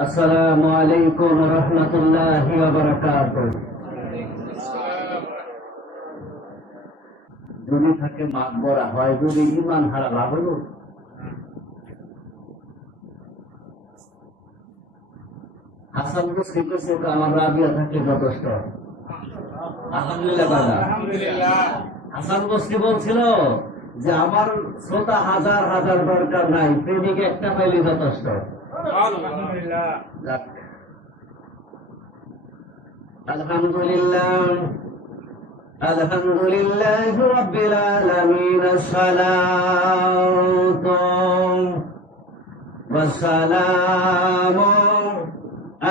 আসসালামু আলাইকুম ওয়া রাহমাতুল্লাহি ওয়া বারাকাতুহু। যদি থাকে মাগবরা হয়, যদি ঈমান হারা লাভ হলো। হাসান বসরি কইছে আমার রাবিয়া থাকলে যথেষ্ট। আলহামদুলিল্লাহ বাবা। হাসান বসরি বলছিল যে আমার শ্রোতা হাজার হাজার দরকার নাই, প্রেমিক একটা পাইলে যথেষ্ট। আলহামদুলিল্লাহ। আলহামদুলিল্লাহ আলহামদুলিল্লাহ রাব্বিল আলামিন। আসসালাতু ওয়াসসালামু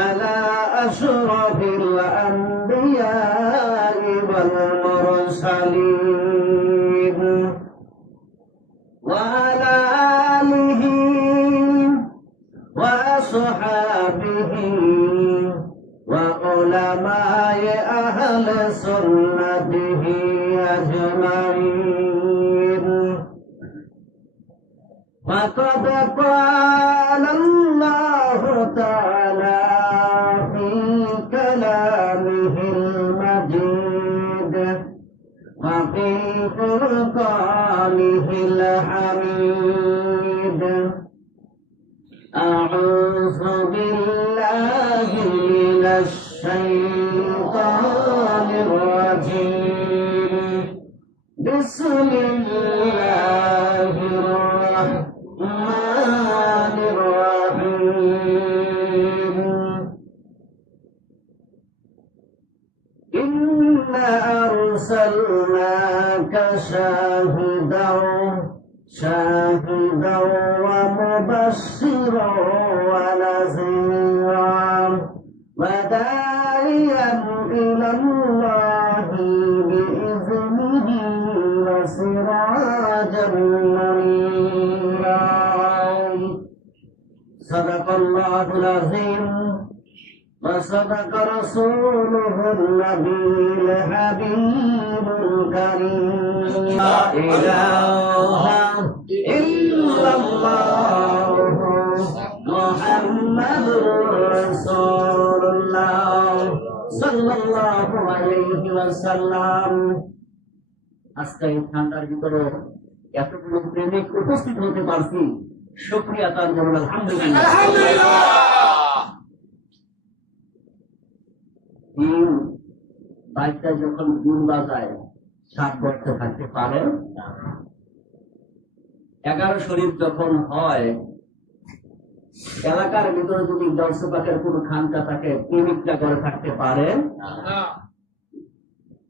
আলা আশরাফিল আম্বিয়াই ওয়াল মুরসালিন ওয়া আলা আলিহি ওয়া আসহাবিহি وعلماء أهل سنته أجمعين. فقد قال الله تعالى في كلامه المجيد وفي فرقانه الحميد. أعوذ بالله من الشيطان الرجيم. بسم الله الرحمن الرحيم. إنا أرسلناك شاهدا ومبشرا ونذيرا وداعيا إلى الله بإذنه وسراجا منيرا. صدق الله العظيم وصدق رسوله النبي الحبيب الكريم. لا إله إلا الله محمد رسول الله صلى الله عليه وسلم. আজকে এই ঠান্ডার ভিতরে এতগুলো প্রেমিক উপস্থিত হতে পারছি, শুকরিয়া তার জন্য। আলহামদুলিল্লাহ। বাইকটা যখন দিন বাজায় 7 বছর থাকতে পারে, 11 শরীফ যখন হয়, এলাকার ভিতরে যদি দর্শকের কোন খানকা থাকে, প্রেমিকটা করে থাকতে পারে।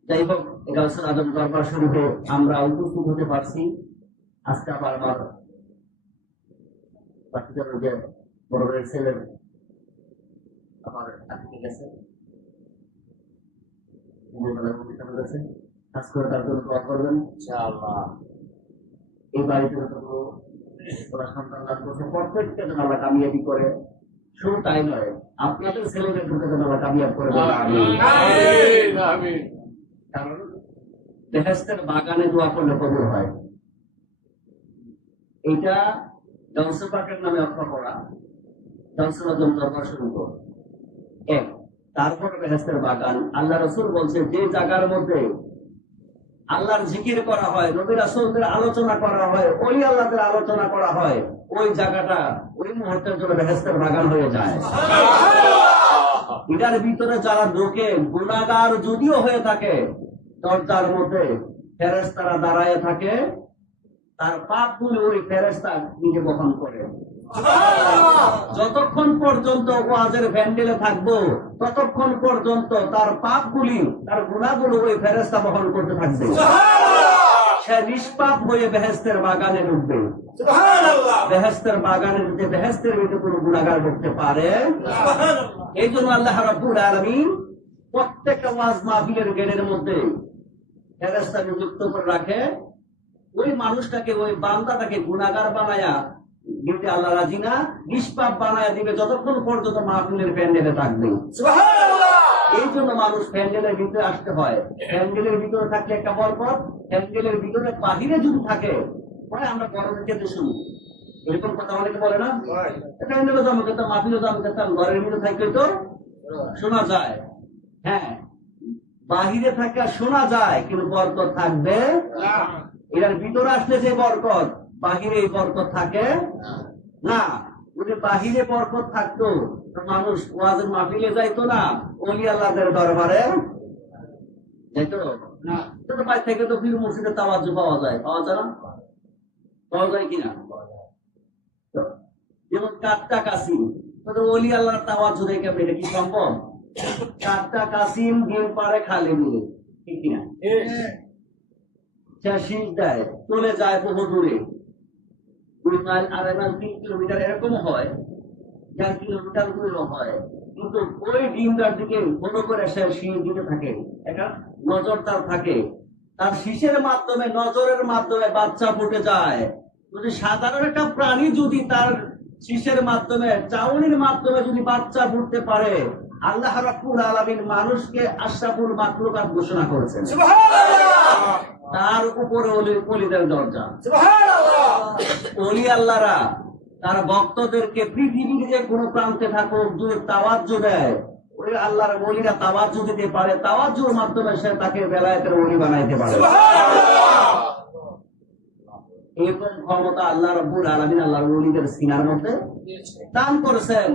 যাই হোক, গাউসুল আজম দরবার শরীফে আমরা উপস্থিত হতে পারছি। আজকে আবার বাচ্চাদের যে বড় বড় ছেলের আমার আজকে গেছে এই বাড়িতে সন্তান লাভ করছে, প্রত্যেকটা যেন আমরা কামিয়াবি করে। শুধু তাই নয়, আপনাদের ছেলেদের ঢুকে যেন আমরা কামিয়াব করে। কারণ বেহেশতের বাগানে দোয়া করলে কবুল হয়। এইটা গাউসে পাকের নামে অর্থ করা। গাউসুল আজম দরবার শুরু করো এক। তারপর বেহেশতের বাগান। আল্লাহ রাসূল বলছে, যে জায়গার মধ্যে আল্লাহর জিকির করা হয়, নবী রাসূলদের আলোচনা করা হয়, ওই আল্লাহদের আলোচনা করা হয়, ওই জায়গাটা ওই মুহূর্তের জন্য বেহেশতের বাগান হয়ে যায়। এটার ভিতরে যারা ঢোকে, গুনাহগার যদিও হয়ে থাকে, দরজার মধ্যে ফেরেশতারা দাঁড়ায় থাকে, তার পাপগুলো ওই ফেরেশতা নিজে বহন করে। যতক্ষণ পর্যন্ত ওয়াজের ভ্যান্ডেলে থাকবো, ততক্ষণ পর্যন্ত তার পাপগুলি, তার গুনাহগুলো ওই ফেরেশতা বহন করতে থাকবে। সে নিষ্পাপ হয়ে বেহেশতের বাগানে ঢুকবে। বেহেশতের বাগানে ঢুকে বেহেশতের ভিতরে কোনো গুনাহগার ঢুকতে পারে। এই জন্য আল্লাহ রাব্বুল আলামিন প্রত্যেকটা ওয়াজ মাহফিলের গেটের মধ্যে ফেরেশতা নিযুক্ত করে রাখে। ওই মানুষটাকে, ওই বান্দাটাকে গুনাহগার বানায়া দিতে আল্লাহ রাজি না, নিষ্পাপ বানায়া দিবে যতক্ষণ পর্যন্ত মাহফিলের প্যান্ডেলে থাকবে। এই জন্য মানুষ প্যান্ডেলের ভিতরে আসতে হয়। প্যান্ডেলের ভিতরে থাকলে একটা বরকত, প্যান্ডেলের ভিতরে বাহিরে যদি থাকে, পরে আমরা গরমে যেতে শুনি এরকম কথা অনেকে বলে না, এটা এনে জমা করতাম, মাফিলও জমা করতাম, ঘরের ভিতরে থাকলে তো শোনা যায়। হ্যাঁ, বাহিরে থাকা শোনা যায়, কিন্তু বরকত থাকবে এটার ভিতরে আসলে যে বরকত, বাহিরে এই বরকত থাকে না। যদি বাহিরে বরকত থাকতো তো মানুষ ওয়াজের মাহফিলে যাইতো না, ওলি আল্লাহদের দরবারে যাইতো না। তো বাইরে থেকে তো পীর মুর্শিদের তাওয়াজ্জু পাওয়া যায়, পাওয়া যায় না? পাওয়া যায় কিনা? যেমন কাটটা কাসিম, ওলি আল্লাহর তাওয়াজ্জু দেখে এটা কি সম্ভব? কাটটা কাসিম ডিম পারে খালে মিলে, ঠিক কিনা? সে শীষ দেয়, চলে যায় বহু দূরে, 2 মাইল, 2.5 মাইল, 3 কিলোমিটার এরকম হয়, 4 কিলোমিটার দূরেও হয়, কিন্তু ওই ডিমটার দিকে বড় করে সে শীষ দিতে থাকে, একটা নজর তার থাকে, তার শীষের মাধ্যমে, নজরের মাধ্যমে বাচ্চা ফুটে যায়। যদি সাধারণ একটা প্রাণী যদি তার শীষের মাধ্যমে, চাউনির মাধ্যমে যদি বাচ্চা ফুটতে পারে, আল্লাহ রাব্বুল আলামিন মানুষকে আশরাফুল মাখলুকাত ঘোষণা করেছেন। তার উপরে ওলিদের দরজা। ওলি আল্লাহরা তার ভক্তদেরকে পৃথিবীর যে কোনো প্রান্তে থাকুক যদি তাওয়াজ্জু দেয়, ওই আল্লাহর ওলিরা তাওয়াজ্জু দিতে পারে, তাওয়াজ্জুর মাধ্যমে সে তাকে বেলায়েতের ওলি বানাইতে পারে। এরকম ক্ষমতা আল্লাহ রাব্বুল আলামিন আল্লাহর ওলিদের সিনার মধ্যে দান করেছেন।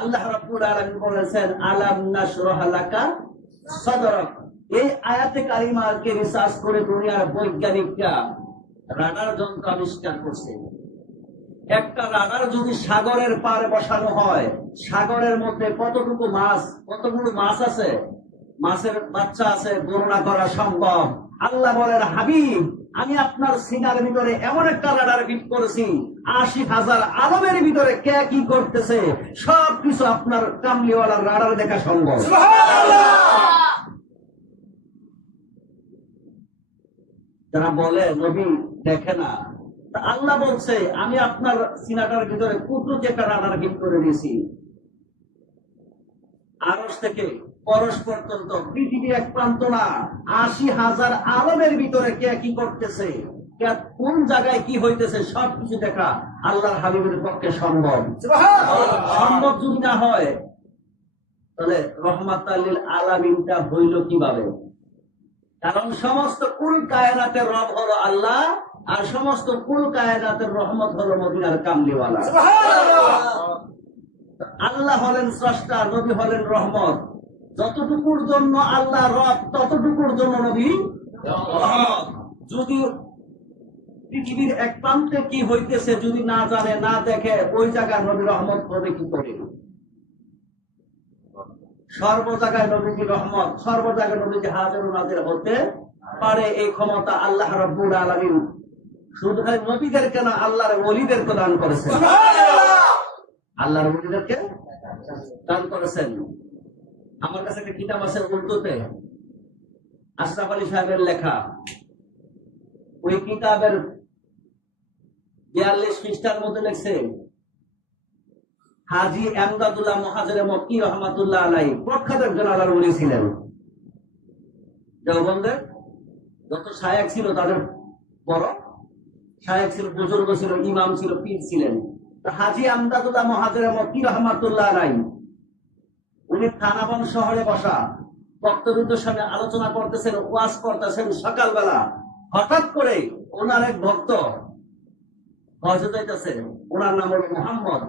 আল্লাহ রাব্বুল আলামিন বলেছেন, আলাম নাশরাহ লাকা সাদরাক। এই আয়াতে কারিমাকে রিসার্চ করে দুনিয়ার বৈজ্ঞানিকরা রাডার যন্ত্র আবিষ্কার করছে। একটা রাডার যদি সাগরের পাড়ে বসানো হয়, সাগরের মধ্যে কতটুকু মাছ, কতগুলো মাছ আছে, মাছের বাচ্চা আছে, গণনা করা সম্ভব। আল্লাহ বলেন, হাবিব, আমি আপনার সিনার ভিতরে এমন একটা রাডার ফিট করেছি, 80,000 আলমের ভিতরে কে কি করতেছে সবকিছু আপনার কামলিওয়ালার রাডার দেখা সম্ভব। তারা বলে নবী দেখে না, আল্লাহ বলছে আমি আপনার সিনাটার ভিতরে কুদরতি একটা রাডার ফিট করে দিয়েছি। আরশ থেকে পরশ পর্যন্ত পৃথিবী এক প্রান্ত না, 80,000 আলমের ভিতরে কে কি করতেছে, কোন জায়গায় কি হইতেছে সবকিছু দেখা আল্লাহর হাবিবের পক্ষে সম্ভব। সম্ভব যদি না হয় তাহলে রহমাতাল লিল আলামিনটা হইল কিভাবে? কারণ সমস্ত কুল কায়নাতের রব হলো আল্লাহ, আর সমস্ত কুল কায়নাতের রহমত হলো মদিনার কামলিওয়ালা। আল্লাহ হলেন স্রষ্টা, নবী হলেন রহমত। যতটুকুর জন্য আল্লাহ রব, ততটুকুর জন্য নবী রহমত। যদি পৃথিবীর এক প্রান্তে কি হইতেছে যদি না জানে, না দেখে, ওই জায়গায় নবী রহমত হবে কি করে? সর্ব জায়গায় নবীজি রহমত, সর্ব জায়গায় নবীজি হাজির নাজির হতে পারে, এই ক্ষমতা আল্লাহ রাব্বুল আলামিন শুধু নবীদেরকে না, আল্লাহর ওলিদেরকে দান করেছেন। আল্লাহর ওলিদেরকে দান করেছেন। আমার কাছে একটা কিতাব আছে উর্দুতে, আশরাফ আলী সাহেবের লেখা। ওই কিতাবের 42 পৃষ্ঠার মধ্যে লেখছে, হাজী এমদাদুল্লাহ মুহাজিরে মক্কি রহমাতুল্লাহ আলাইহি প্রখ্যাত একজন আল্লাহর ওলি ছিলেন। দেওবন্দের যত শায়েখ ছিল তাদের বড় শায়েখ ছিল, বুজুর্গ ছিল, ইমাম ছিল, পীর ছিলেন। হাজী এমদাদুল্লাহ মুহাজিরে মক্কি রহমাতুল্লাহ আলাইহি উনি থানাবন শহরে বসা বক্তব্যের সামনে আলোচনা করতেছেন, ওয়াজ করতেছেন সকালবেলা। হঠাৎ করে ওনার এক ভক্ত হজে যাইতেছে, ওনার নাম হল মুহাম্মদ।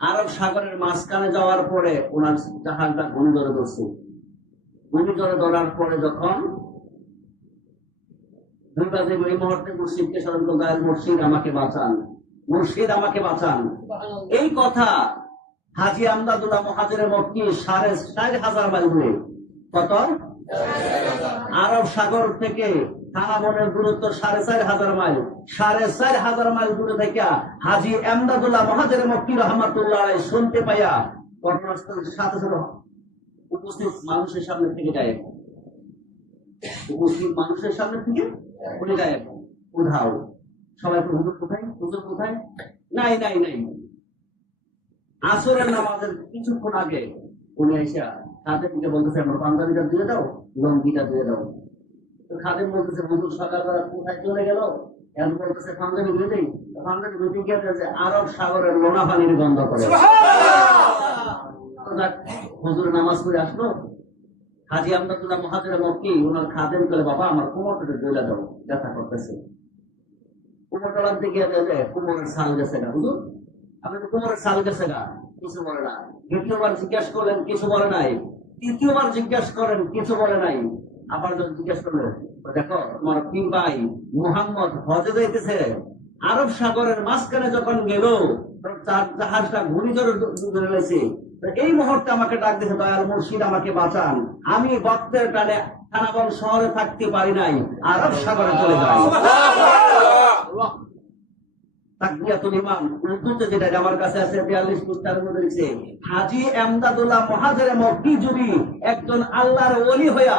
আরব সাগরের মাঝখানে যাওয়ার পরে ওনার জাহাজটা ঘূর্ণিঝড়ে ধরছে। ঘূর্ণিঝড়ে ধরার পরে যখন এই মুহূর্তে মুর্শিদকে স্মরণ করলেন, মুর্শিদ আমাকে বাঁচান, মুর্শিদ আমাকে বাঁচান। এই কথা হাজী আমদাদুল্লাহ মুহাজিরে মক্কি 4,500 মাইল দূরে, কত? আরব সাগর থেকে থানাবনের দূরত্ব 4,500 মাইল। 4,500 মাইল দূরে থেকে হাজী আমদাদুল্লাহ মুহাজিরে মক্কি রহমাতুল্লাহ আলাইহি শুনতে পাইয়া ঘটনাস্থলের সাথে সাথে উপস্থিত মানুষের সামনে থেকে গায়েব। উপস্থিত মানুষের সামনে থেকে উনি গায়েব, উধাও। সবাই হুজুর কোথায়, হুজুর কোথায়? নাই নাই নাই। আসরের নামাজের কিছুক্ষণ আগে উনি এসে খাদেম দিকে বলতেছে, আমার পাঞ্জাবিটা দিয়ে দাও, লঙ্গিটা দিয়ে দাও। তো খাদেম বলতেছে, হুজুর সকালবেলা কোথায় চলে গেল? এখন বলতেছে পাঞ্জাবি ধুতে, পাঞ্জাবি ধুতে গিয়ে যে আরব সাগরের লোনা পানির গন্ধ করে। হুজুর নামাজ পড়ে আসলো, হাজি আমদাদুল্লাহ মুহাজির মক্কি ওনার খাদেম করে, বাবা আমার কোমরটা দইলা দাও, ব্যথা করতেছে। কোমর ডলাতে গিয়ে কোমরের ছাল গেছে না, হুজুর আপনি তো কোমরের ছাল গেছে না, কিছু বলে না। দ্বিতীয়বার জিজ্ঞাসা করলেন, কিছু বলে নাই। তৃতীয়বার জিজ্ঞাসা করেন, কিছু বলে নাই। আবার যখন জিজ্ঞাসা করলেন, দেখো তোমার পীর ভাই মুহাম্মদ হজে যাইতেছে, আরব সাগরের মাঝখানে যখন গেল জাহাজটা ঘূর্ণিঝড়ে ধরে রয়েছে, এই মুহূর্তে আমাকে ডাক দিয়েছে, দয়াল মুর্শিদ আমাকে বাঁচান, আমি ভক্তের টানে খানাবন শহরে থাকতে পারি নাই, আরব সাগরে চলে যাই। তাকবিয়াতুল ইমাম উর্দুতে যেটা আমার কাছে আছে 43 পৃষ্ঠার মধ্যে লিখছে, হাজী আমদাদুল্লাহ মুহাজির মক্কি যদি একজন আল্লাহর ওলি হইয়া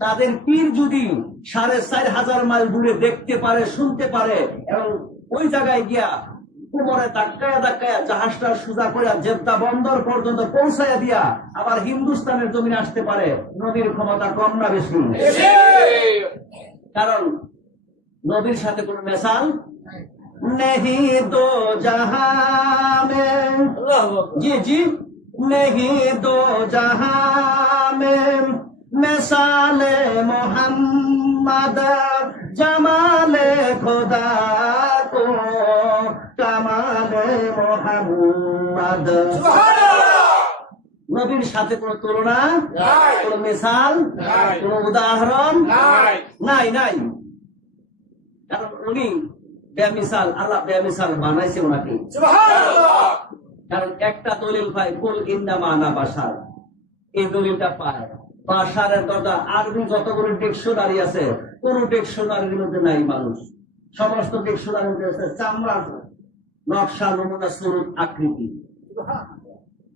তাদের পীর যদি 4500 মাইল দূরে দেখতে পারে, শুনতে পারে, এবং ওই জায়গায় গিয়া কোমরে ধাক্কায়া জাহাজটা সোজা করে জেদ্দা বন্দর পর্যন্ত পৌঁছাইয়া দিয়া আবার হিন্দুস্তানের জমিনে আসতে পারে, নবীর ক্ষমতা কম না বেশি? কারণ নবীর সাথে কোন মেসাল नहीं दो जहां में, जी नहीं दो जहां में मिसाले मोहम्मद, जमाले खुदा को कमाले मोहम्मद। নবীর সাথে কোন তুলনা, কোন মিসাল, কোন উদাহরণ নাই। কারণ উনি বেমিসাল, আল্লাহ বেমিসাল বানাইছে ওনাকে। কারণ একটা দলিল পায়, কুল ইন্নামা আনা বাশার, এই দলিলটা পায়। বাশারের কথা আরবি যতগুলো ডিকশনারি আছে, কোন ডিকশনারির মধ্যে নাই মানুষ। সমস্ত ডিকশনারির মধ্যে আছে চামড়ার নকশা, নমুনা, সুরত, আকৃতি।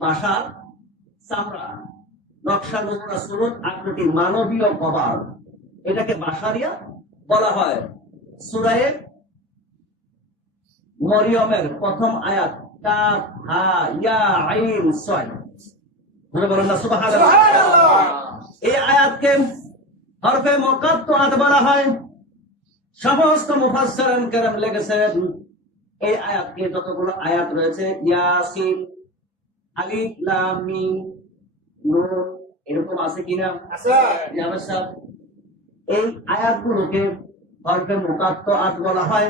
বাশার চামড়া, নকশা, নমুনা, সুরত, আকৃতি, মানবীয় কবার, এটাকে বাশারিয়া বলা হয়। সূরা মরিয়মের প্রথম আয়াত, কাফ হা ইয়া আইন সাদ, বলেন না সুবহানাল্লাহ। এই আয়াতকে হরফে মুকাত্তাআত বলা হয়। সমস্ত মুফাসসিরিন কেরাম লিখেছেন এই আয়াতকে, যতগুলো আয়াত রয়েছে, ইয়াসিন, আলিফ লাম মিম নুন, এরকম আছে কিনা? আছে। এই আয়াতগুলোকে হরফে মুকাত্তাআত বলা হয়।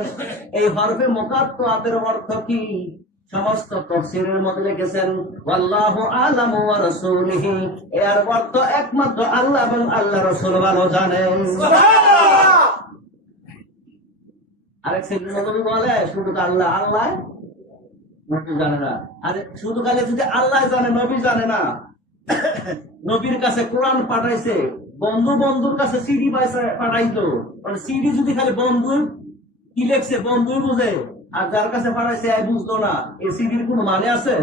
এই হরফে মুকাত্তাআতের অর্থ কি? সমস্ত তাফসীরের মধ্যে লিখেছেন ওয়াল্লাহু আ'লামু ওয়া রাসূলুহু, এর অর্থ একমাত্র আল্লাহ এবং আল্লাহর রাসূল ভালো জানেন। সুবহানাল্লাহ। আরেক নবী বলে শুধু আল্লাহ নবী জানে না। আরে শুধু খালি যদি আল্লাহ জানে, নবী জানে না। নবীর কাছে কোরআন পাঠাইছে, বন্ধুর কাছে সিডি পাঠাইতো, সিডি যদি খালি বন্ধু কি লেখছে বন্ধু বুঝে, আর যার কাছে পাঠাইছে বুঝতো না, এই সিডির কোন মানে আছে?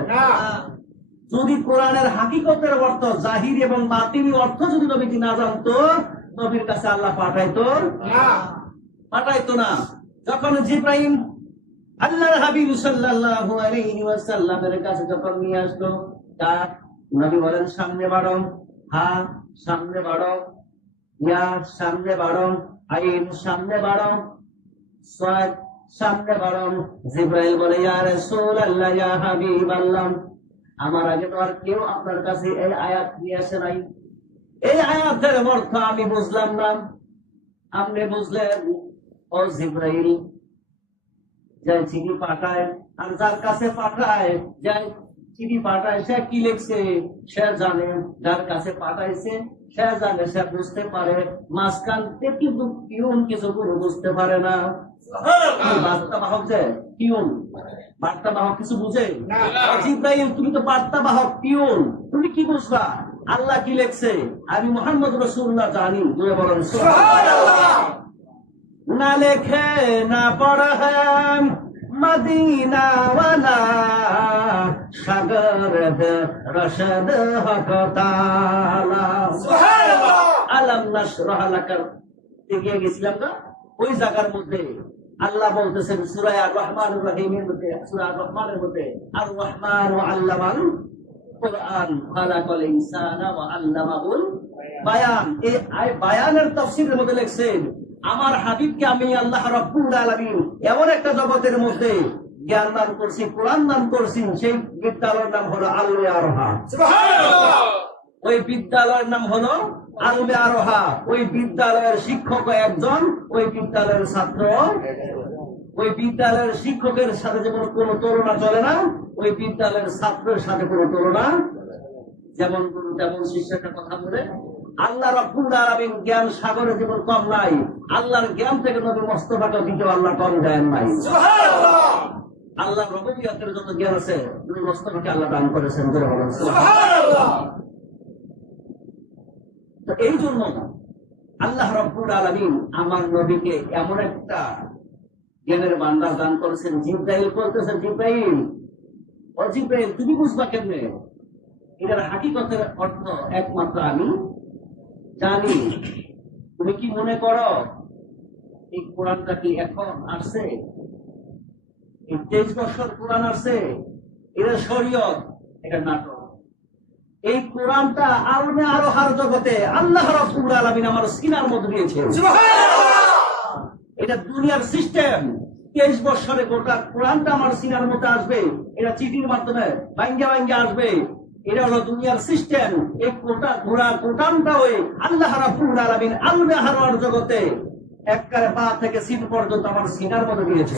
যদি কোরআনের হাকিকতের অর্থ, জাহির এবং বাতিনি অর্থ যদি নবীজি না জানতো, নবীর কাছে আল্লাহ পাঠাইতো না। যখন জিবরাইল আল্লাহর হাবিব সাল্লাল্লাহু আলাইহি ওয়াসাল্লামের কাছে যখন নিয়ে আসলো, তার নবী বলেন সামনে বাড়ো, হা সামনে বাড়ো, ইয়া সামনে বাড়ো, আইন সামনে বাড়ো, সাদ সামনে বাড়ো। জিবরাইল বলে, ইয়া রাসূলুল্লাহ, ইয়া হাবিবাল্লাহ, আমার আগে তো আর কেউ আপনার কাছে এই আয়াত নিয়ে আসে নাই, এই আয়াতের অর্থ আমি বুঝলাম না, আপনি বুঝলেন। ও জিবরাইল, যাই চিঠি পাঠায়, আর যার কাছে পাঠায়, যাই চিঠি পাঠায়, সে কি লিখছে সে জানে, যার কাছে পাঠাইছে সে জানে, সে বুঝতে পারে। মাঝখান থেকে কিন্তু পিউন কিছু করে বুঝতে পারে না। বার্তা বাহক যে পিউন, বার্তা বাহক কিছু বুঝে না। জিবরাইল, তুমি তো বার্তা বাহক, পিউন, তুমি কি বুঝবা? আল্লাহ কি লিখছে আমি মুহাম্মদ রাসূলুল্লাহ জানি। তুমি বলেন সুবহানাল্লাহ। না লেখে না পড়া হ্যাম মদিনা ওয়ালা, সাগরদ রশদ হক তাআলা। সুবহানাল্লাহ। আলাম নাশরাহ লাকা এগিয়ে গেছিলাম না, ওই জায়গার মধ্যে আল্লাহ বলতেছেন সূরা আর রহমানুর রহিমের মধ্যে, সূরা আর রহমানের মধ্যে, আর রহমান আল্লামাল কুরআন, খালাকাল ইনসানা ওয়া আল্লামাহুল বায়ান। এই বায়ানের তাফসীরের মধ্যে লিখছেন আমার হাবিবকে আমি আল্লাহ রাব্বুল আলামিন এমন একটা জগতের মধ্যে জ্ঞান দান করছি, কোরআন দান করছি, সেই বিদ্যালয়ের নাম হলো আলমে আরোহা। ওই বিদ্যালয়ের নাম হলো আলমে আরোহা। ওই বিদ্যালয়ের শিক্ষক একজন, ওই বিদ্যালয়ের ছাত্র। ওই বিদ্যালয়ের শিক্ষকের সাথে যেমন কোন তুলনা চলে না, ওই বিদ্যালয়ের ছাত্রের সাথে কোন তুলনা, যেমন গুরু তেমন শিষ্যের কথা বলে। আল্লাহ রাব্বুল আলামিন জ্ঞান সাগরে যেমন কম নাই, আল্লাহর জ্ঞান থেকে নবী মুস্তাফাকে দ্বিতীয় আল্লাহ কম দেন নাই। আল্লাহ রবীয়তের জন্য জ্ঞান আছে, নবী মুস্তাফাকে আল্লাহ দান করেছেন। তো এই জন্য আল্লাহ রাব্বুল আলামিন আমার নবীকে এমন একটা জ্ঞানের ভান্ডার দান করেছেন। জিব্রাইল বলতেছেন, জিব্রাইল, ও জিব্রাইল, তুমি বুঝবা কেমনে? এটার হাকিকতের অর্থ একমাত্র আমি জানি। তুমি কি মনে করো এই কোরআনটা কি এখন আসছে? এই 23 বছর কোরআন আসছে? এটা শরীয়ত, এটা নাটক। এই কোরআনটা আলমে আরোহার জগতে আল্লাহ রাব্বুল আলামিন আমার সিনার মধ্যে দিয়েছেন। এটা দুনিয়ার সিস্টেম। 23 বছরে গোটা কোরআনটা আমার সিনার মধ্যে আসবে। এটা চিঠির মাধ্যমে ভাঙ্গে ভাঙ্গে আসবে। এটা হলো দুনিয়ার সিস্টেম। এই ঘোড়া কোরআনটা ওই আল্লাহ রাব্বুল আলামিন আলমে আরোহার জগতে একবারে পা থেকে সিন পর্যন্ত আমার সিনার মধ্যে দিয়েছে।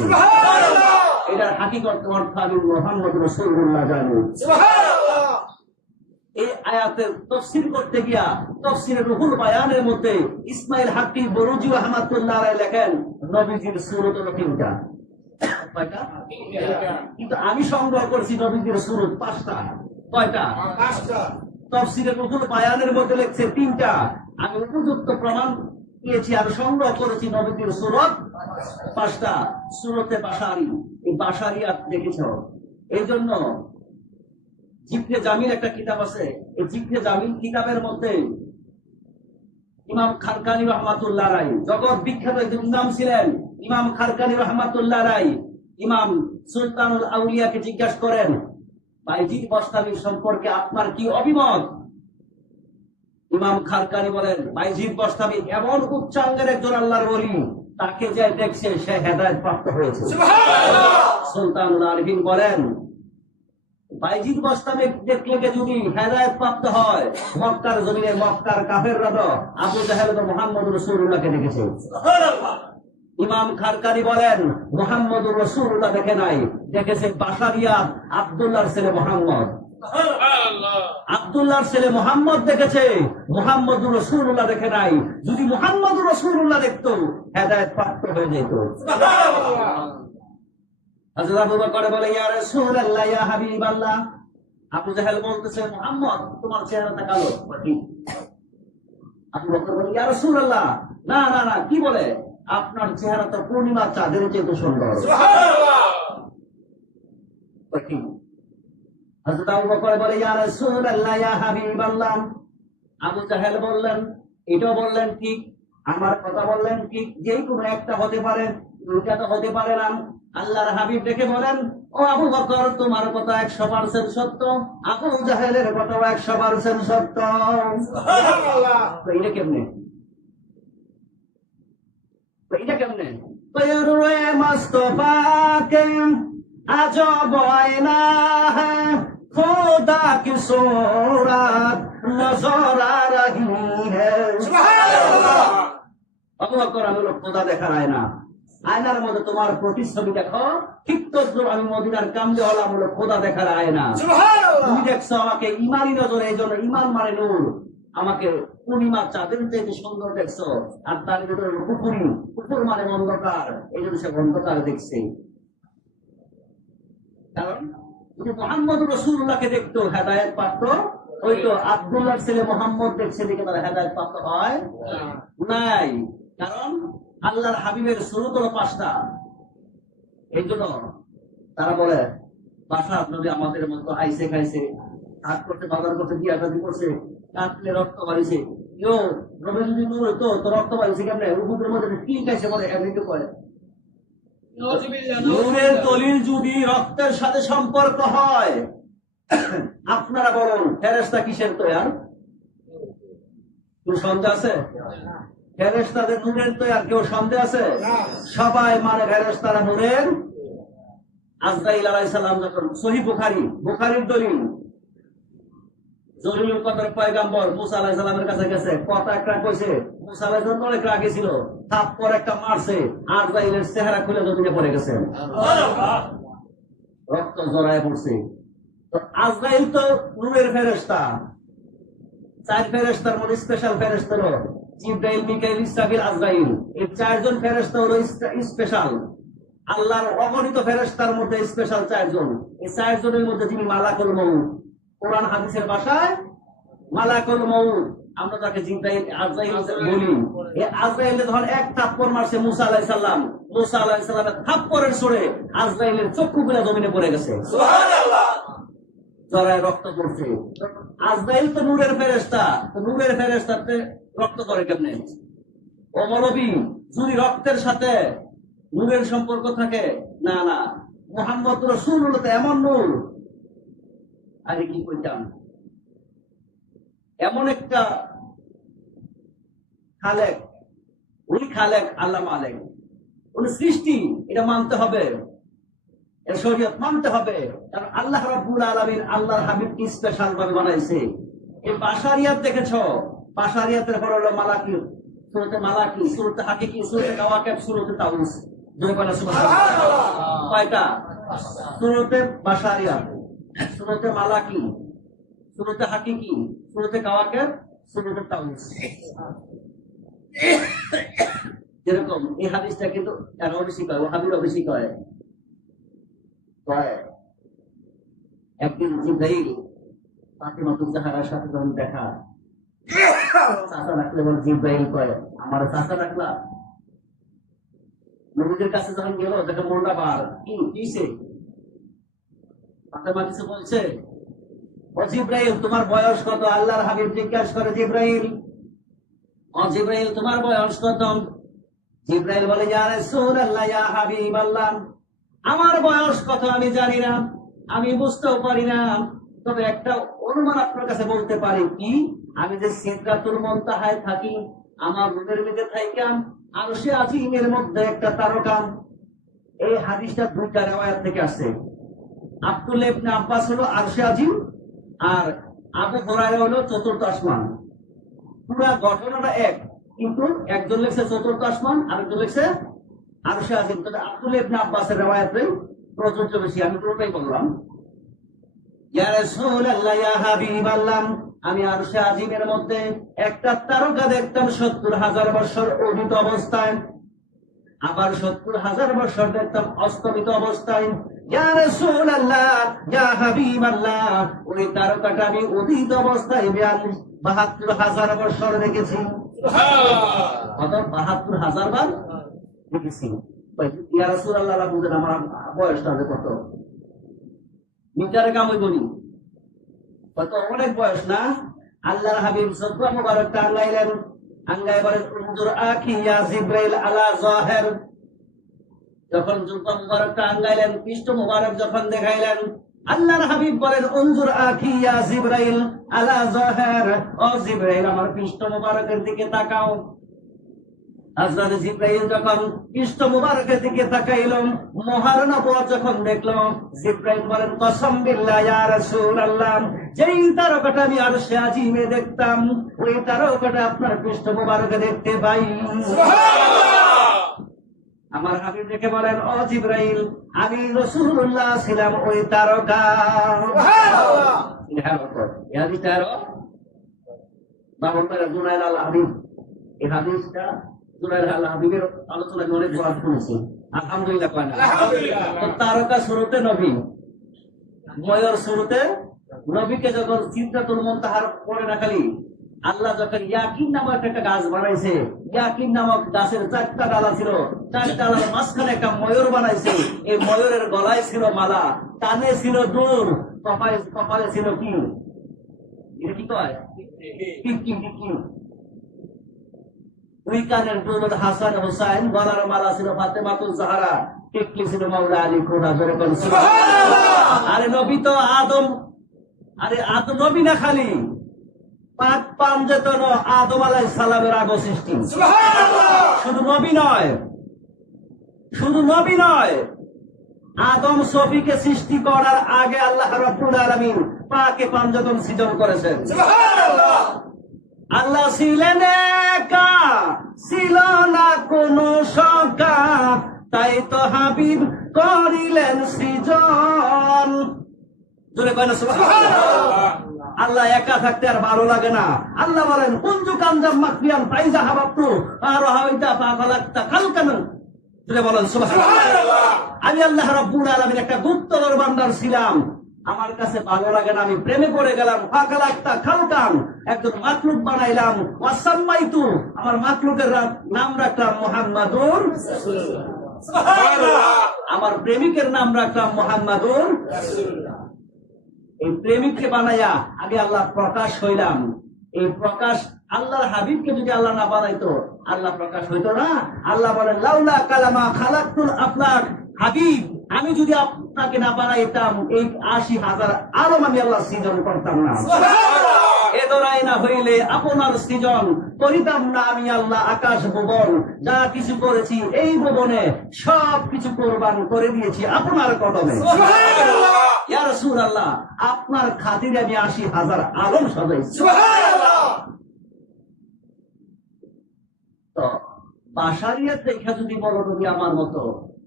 এটার হাকিকত অর্থ আমি মুহাম্মদ রাসূলুল্লাহ জানি। এই আয়াতের তাফসীর করতে গিয়া তাফসীরে রুহুল বায়ানের মধ্যে ইসমাইল হাক্কি বরুজি রাহমাতুল্লাহ আলাইহি লেখেন, নবীজির সূরত হলো 3টা। কয়টা? কিন্তু আমি সংগ্রহ করেছি নবীজির সূরত 5টা। কয়টা? 5টা। তাফসীরে রুহুল বায়ানের মধ্যে লেখছে 3টা। আমি উপযুক্ত প্রমাণ পেয়েছি আর সংগ্রহ করেছি নবীজির সূরত 5টা। সূরতে বাশারি, এই বাশারিয়াত দেখেছো। এই জন্য জিকরে জামিল একটা কিতাব আছে। এই জিকরে জামিল কিতাবের মধ্যে ইমাম খারকানি রহমাতুল্লাহ আলাইহি, জগৎ বিখ্যাত একজন ইমাম ছিলেন ইমাম খারকানি রহমাতুল্লাহ আলাইহি, ইমাম সুলতানুল আউলিয়াকে জিজ্ঞাসা করেন, বাইজিদ বস্তামি সম্পর্কে আপনার কি অভিমত? ইমাম খারকানি বলেন, বাইজিদ বস্তামি এমন উচ্চাঙ্গের একজন আল্লাহর ওলি, তাকে যে দেখছে সে হেদায়েত প্রাপ্ত হয়েছে। সুবহানাল্লাহ। সুলতানুল আরিফিন বলেন, বাইজিদ বস্তামি দেখলে যদি হেদায়েত প্রাপ্ত হয়, মক্কার জমিনে মক্কার কাফেররা তো আবু জাহেল তো মুহাম্মদ রাসূলুল্লাহকে দেখেছে। সুবহানাল্লাহ। ইমাম খারকানি বলেন, মুহাম্মদ রাসূলুল্লাহ দেখে নাই, দেখেছে বাশারিয়াত আব্দুল্লাহর ছেলে মুহাম্মদ। সুবহানাল্লাহ। আব্দুল্লাহর ছেলে মুহাম্মদ দেখেছে, মুহাম্মদ রাসূলুল্লাহ দেখে নাই। যদি মুহাম্মদ রাসূলুল্লাহ দেখতো, হেদায়েত প্রাপ্ত হয়ে যেত। সুবহানাল্লাহ। হযরত আবু বকর বলে, ইয়া রাসূলুল্লাহ, ইয়া হাবিবাল্লাহ। আবু জাহেল বলতেছে, মুহাম্মদ তোমার চেহারাটা কালো। আবু বকর বলে, ইয়া রাসূলুল্লাহ, না না না, কি বলে? আপনার চেহারা তো পূর্ণিমা চাঁদের চেয়ে সুন্দর। সুবহানাল্লাহ। হযরত আবু বকর বলে, ইয়া রাসূলুল্লাহ, ইয়া হাবিবাল্লাহ। আবু জাহেল বললেন, এটা বললেন ঠিক, আমার কথা বললেন ঠিক, যেই কোনো একটা হতে পারে, দুইটা তো হতে পারে না। আল্লাহর হাবিব ডেকে বলেন, ও আবু বকর, তোমার কথা 100% সত্য, আবু জাহেলের কথা 100% সত্য। সুবহানাল্লাহ। তো এটা কেমনে? এটা কেমনে? তৈরুয়ে মুস্তাফাকে আজব আয়না হ্যায়, খোদা কি सूरत नजर आ रही है। সুবহানাল্লাহ। আবু বকর, আমি খোদা দেখার আয়না, আয়নার মধ্যে তোমার প্রতিচ্ছবি দেখো, ঠিক তদ্রুপ আমি মদিনার কামলে হলাম হলো খোদা দেখার আয়না। সুবহানাল্লাহ। তুমি দেখছো আমাকে ইমানি নজরে, এই জন্য ইমান মানে নূর, আমাকে পূর্ণিমা চাঁদের চেয়ে সুন্দর দেখছো, আর তার ভিতরে কুকুর মানে অন্ধকার, এই জন্য সে অন্ধকার দেখছে। কারণ যদি মুহাম্মদ রাসূলুল্লাহকে দেখতো হেদায়েত প্রাপ্ত হইতো, আব্দুল্লাহর ছেলে মুহাম্মদ দেখছে দেখে তারা হেদায়েত প্রাপ্ত হয় নাই। কারণ আল্লাহর হাবিবের সূরত হলো 5টা। এই জন্য তারা বলে, বাসা নবী আমাদের মতো আইসে খাইছে, হাত করতে বাজার করতে দিয়া দাদি করছে, কাটলে রক্ত বাড়িছে। ইয়ো নবী যদি নূর হইতো তো রক্ত বাড়িছে কেমনে? উহুদের মধ্যে কি খাইছে বলে এমনি করে। নূরের দলিল যদি রক্তের সাথে সম্পর্ক হয়, আপনারা বলুন ফেরেশতা কিসের তৈয়ার? কোন সন্দেহ আছে? ফেরেশতাদের নূরের তো আর কেউ সন্দেহ আছে? সবাই মানে ফেরেশতারা নূরের। আজরাইল আলাইহিস সালাম যখন সহিহ বুখারীর দলিল, জলিলুল কদর পয়গম্বর মুসা আলাইহিস সালামের কাছে গেছে, কথা একটা কইছে, মুসা আলাইহিস সালাম অনেক রাগে ছিল, থাপ্পড় একটা মারছে, আজরাইলের চেহারা খুলে জমিনে পড়ে গেছে, রক্ত জড়ায় পড়ছে। তো আজরাইল তো নূরের ফেরেশতা, চার ফেরেশতার মধ্যে স্পেশাল ফেরেশতা হলো জিবরাইল, মিকাইল, ইসরাফিল, আজরাইল। এই চারজন ফেরেশতা হলো স্পেশাল। আল্লাহর অগণিত ফেরেশতার মধ্যে স্পেশাল চারজন। এই চারজনের মধ্যে যিনি মালাকুল মউত, কোরআন হাদিসের ভাষায় মালাকুল মউত, আমরা তাকে জিবরাইল, আজরাইল বলি। এই আজরাইল যখন এক থাপ্পড় মারছে মুসা আলাইহিস সালাম, মুসা আলাইহিস সালামের থাপ্পড়ের সরে আজরাইলের চক্ষুগুলো জমিনে পড়ে গেছে, সুবহানাল্লাহ, জড়ায় রক্ত পড়ছে। আজরাইল তো নূরের ফেরেশতা, তো নূরের ফেরেশতাতে রক্ত করে কেমনে? ও মৌলবী, যদি রক্তের সাথে নূরের সম্পর্ক থাকে, না না, মুহাম্মদ রাসূলুল্লাহ তো এমন নূর, আরে কি কইতাম, এমন একটা খালেক, উনি খালেক, আল্লাহ মালিক, উনি সৃষ্টি, এটা মানতে হবে, এর শরীয়ত মানতে হবে। কারণ আল্লাহ রাব্বুল আলামিন আল্লাহর হাবিবকে স্পেশাল ভাবে বানাইছে। এই বাশারিয়াত দেখেছো, বাশারিয়াতের পর হলো মালাকি, সূরাতে মালাকি, সূরাতে হাকিকি, সূরাতে কাওয়াকিব, সূরাতে তাউস। দুই বলা সুবহানাল্লাহ, কয়টা? সূরাতে বাশারিয়াত, সূরাতে মালাকি, সূরাতে হাকিকি, সূরাতে কাওয়াকিব, সূরাতে তাউস। যেরকম এই হাদিসটা কিন্তু এরাও বেশি কয়, ওহাবিরাও বেশি কয়। একদিন জিবরাইল ফাতিমাতুজ জাহরার সাথে যখন দেখা, চাচা রাখলে বলে, জিবরাইল কয়, আমার চাচা রাখলা? নবীদের কাছে যখন গেল, দেখে মোল্লা বার, কি দিছে? ফাতিমা কিছু বলছে, ও জিবরাইল তোমার বয়স কত? আল্লাহর হাবিব জিজ্ঞাসা করে, জিবরাইল, ও জিবরাইল তোমার বয়স কত? জিবরাইল বলে, ইয়া রাসূলুল্লাহ, ইয়া হাবিবাল্লাহ, আমার বয়স কত আমি জানি না, আমি বুঝতেও পারি না, তবে একটা অনুমান আপনার কাছে বলতে পারি। কি? আমি যে সিদরাতুল মুনতাহায় থাকি, আমার রুমের মধ্যে থাইকাম আরশে আজিমের মধ্যে একটা তারকা। এই হাদিসটা দুইটা riwayat থেকে আসছে। আব্দুল্লাহ ইবনে আব্বাস হলো আরশে আজিম, আর আবু হুরায়রা হলো চতুর্থ আসমান। পুরা ঘটনাটা এক, কিন্তু একজন লেখছে চতুর্থ আসমান, আরেকজন লেখছে আরশে আজিম। তবে আব্দুল্লাহ ইবনে আব্বাসের riwayat-এ প্রযোজ্য বেশি, আমি পুরোটাই বললাম। ইয়া রাসূলুল্লাহ, ইয়া হাবিবাল্লাহ, আমি আরশে আজিমের মধ্যে একটা তারকা দেখতাম ৭০,০০০ বছর উদিত অবস্থায়, আবার ৭০,০০০ বছর দেখতাম অস্তমিত অবস্থায়। ইয়া রাসূলুল্লাহ, ইয়া হাবিবাল্লাহ, ওই তারকাটা আমি উদিত অবস্থায় ৭২,০০০ বছর দেখেছি। সুবহানাল্লাহ, ৭২,০০০ বার দেখেছি। ইয়া রাসূলুল্লাহ, বুঝেন আমার বয়সটা কত? মিটারে কামই বলি, কত অনেক বয়স না? আল্লাহর হাবিব সদকা মুবারকটা আঙ্গাইলেন, আঙ্গাই বলেন, উনজুর আখি ইয়া জিবরাইল আলা যাহির। যখন জুলফা মুবারকটা আঙ্গাইলেন, পৃষ্ঠ মুবারক যখন দেখাইলেন, আল্লাহর হাবিব বলেন, উনজুর আখি ইয়া জিবরাইল আলা যাহির, ও জিবরাইল আমার পৃষ্ঠ মুবারকের দিকে তাকাও। হযরত জিবরাইল যখন পৃষ্ঠ মুবারকের দিকে তাকাইলো, মহার নবুয়ত যখন দেখলো, জিবরাইল বলেন, কসম বিল্লাহ ইয়া রাসূলুল্লাহ, যেই তারকাটা আমি আরশে আজিমে দেখতাম, ওই তারকাটা আপনার পৃষ্ঠ মুবারকে দেখতে পাই। সুবহানাল্লাহ, আমার হাবিব দেখে বলেন, ও জিবরাইল, আমি রাসূলুল্লাহ ছিলাম ওই তারকা। সুবহানাল্লাহ, এই হাদিসটা বাবুল জুনাইদ আল হাবিব, এই হাদিসটা জুনাইদ আল হাবিবের আলোচনা অনেক বার শুনেছি, আলহামদুলিল্লাহ। তারকা শুরুতে নবী, ময়ূর শুরুতে নবীকে যখন সিদরাতুল মুনতাহার পরে না, খালি আল্লাহ যখন ইয়াকিন নামক একটা গাছ বানাইছে, ইয়াকিন নামক গাছের ৪টা ডালা ছিল, ৪টা ডালার মাঝখানে একটা ময়ূর বানাইছে। এই ময়ূরের গলায় ছিল মালা, কানে ছিল দুল, কপালে ছিল কি? এটা কি কয়? টিকি। দুই কানের দুল হাসান হুসাইন, গলার মালা ছিল ফাতেমাতুজ জাহরা, টিকলি ছিল মাওলা আলী কোনা। আরে নবী তো আদম, আরে আদম নবী না খালি, পাক পাঞ্জেতন আদম আলাইহিস সালামের আগে সৃষ্টি। শুধু নবী নয়, শুধু নবী নয়, আদম সফিকে সৃষ্টি করার আগে আল্লাহ রাব্বুল আলামিন পাকে পাঞ্জেতন সৃজন করেছেন। আল্লাহ ছিলেন একা, ছিল না কোনো সকা, তাই তো হাবিব করিলেন সৃজন। জোরে কয় না সুবহানাল্লাহ। আল্লাহ একা থাকতে আর ভালো লাগে না। আল্লাহ বলেন কুনতু কানজাম মাকফিয়ান ফাইজা হাবাবতু আর হাওয়াইতা ফাখালাকতা খালকান। জোরে বলেন সুবহানাল্লাহ। আমি আল্লাহ রাব্বুল আলামিন একটা গুপ্তধর ভান্ডার ছিলাম, আমার কাছে ভালো লাগে না, আমি প্রেমে পড়ে গেলাম। ফাখালাকতা খালকান, একজন মাখলুক বানাইলাম। ওয়াসাম্মাইতু, আমার মাখলুকের নাম রাখলাম মুহাম্মাদুর রাসূলুল্লাহ। সুবহানাল্লাহ। আমার প্রেমিকের নাম রাখলাম মুহাম্মাদুর রাসূলুল্লাহ। এই প্রেমিককে বানাইয়া আগে আল্লাহ প্রকাশ হইলাম। এই প্রকাশ আল্লাহর হাবিবকে যদি আল্লাহ না বানাইতো আল্লাহ প্রকাশ হইতো না। আল্লাহ বলেন লাউলা কালামা খালাকুল আফলাক, হাবিব আমি যদি আপনাকে না বানাইতাম এই ৮০,০০০ আলম আমি আল্লাহ সৃজন করতাম না। এ দরাই না হইলে আপনার সৃজন করিতাম না আমি আল্লাহ। আকাশ ভুবন যা কিছু করেছি এই ভুবনে সব কিছু কোরবান করে দিয়েছি আপনার কদমে। ইয়া রাসূলুল্লাহ, আপনার খাতিরে আমি ৮০,০০০ আলম সাজাইছি। তো বাশারিয়াত দেখা যদি বলো নবী আমার মতো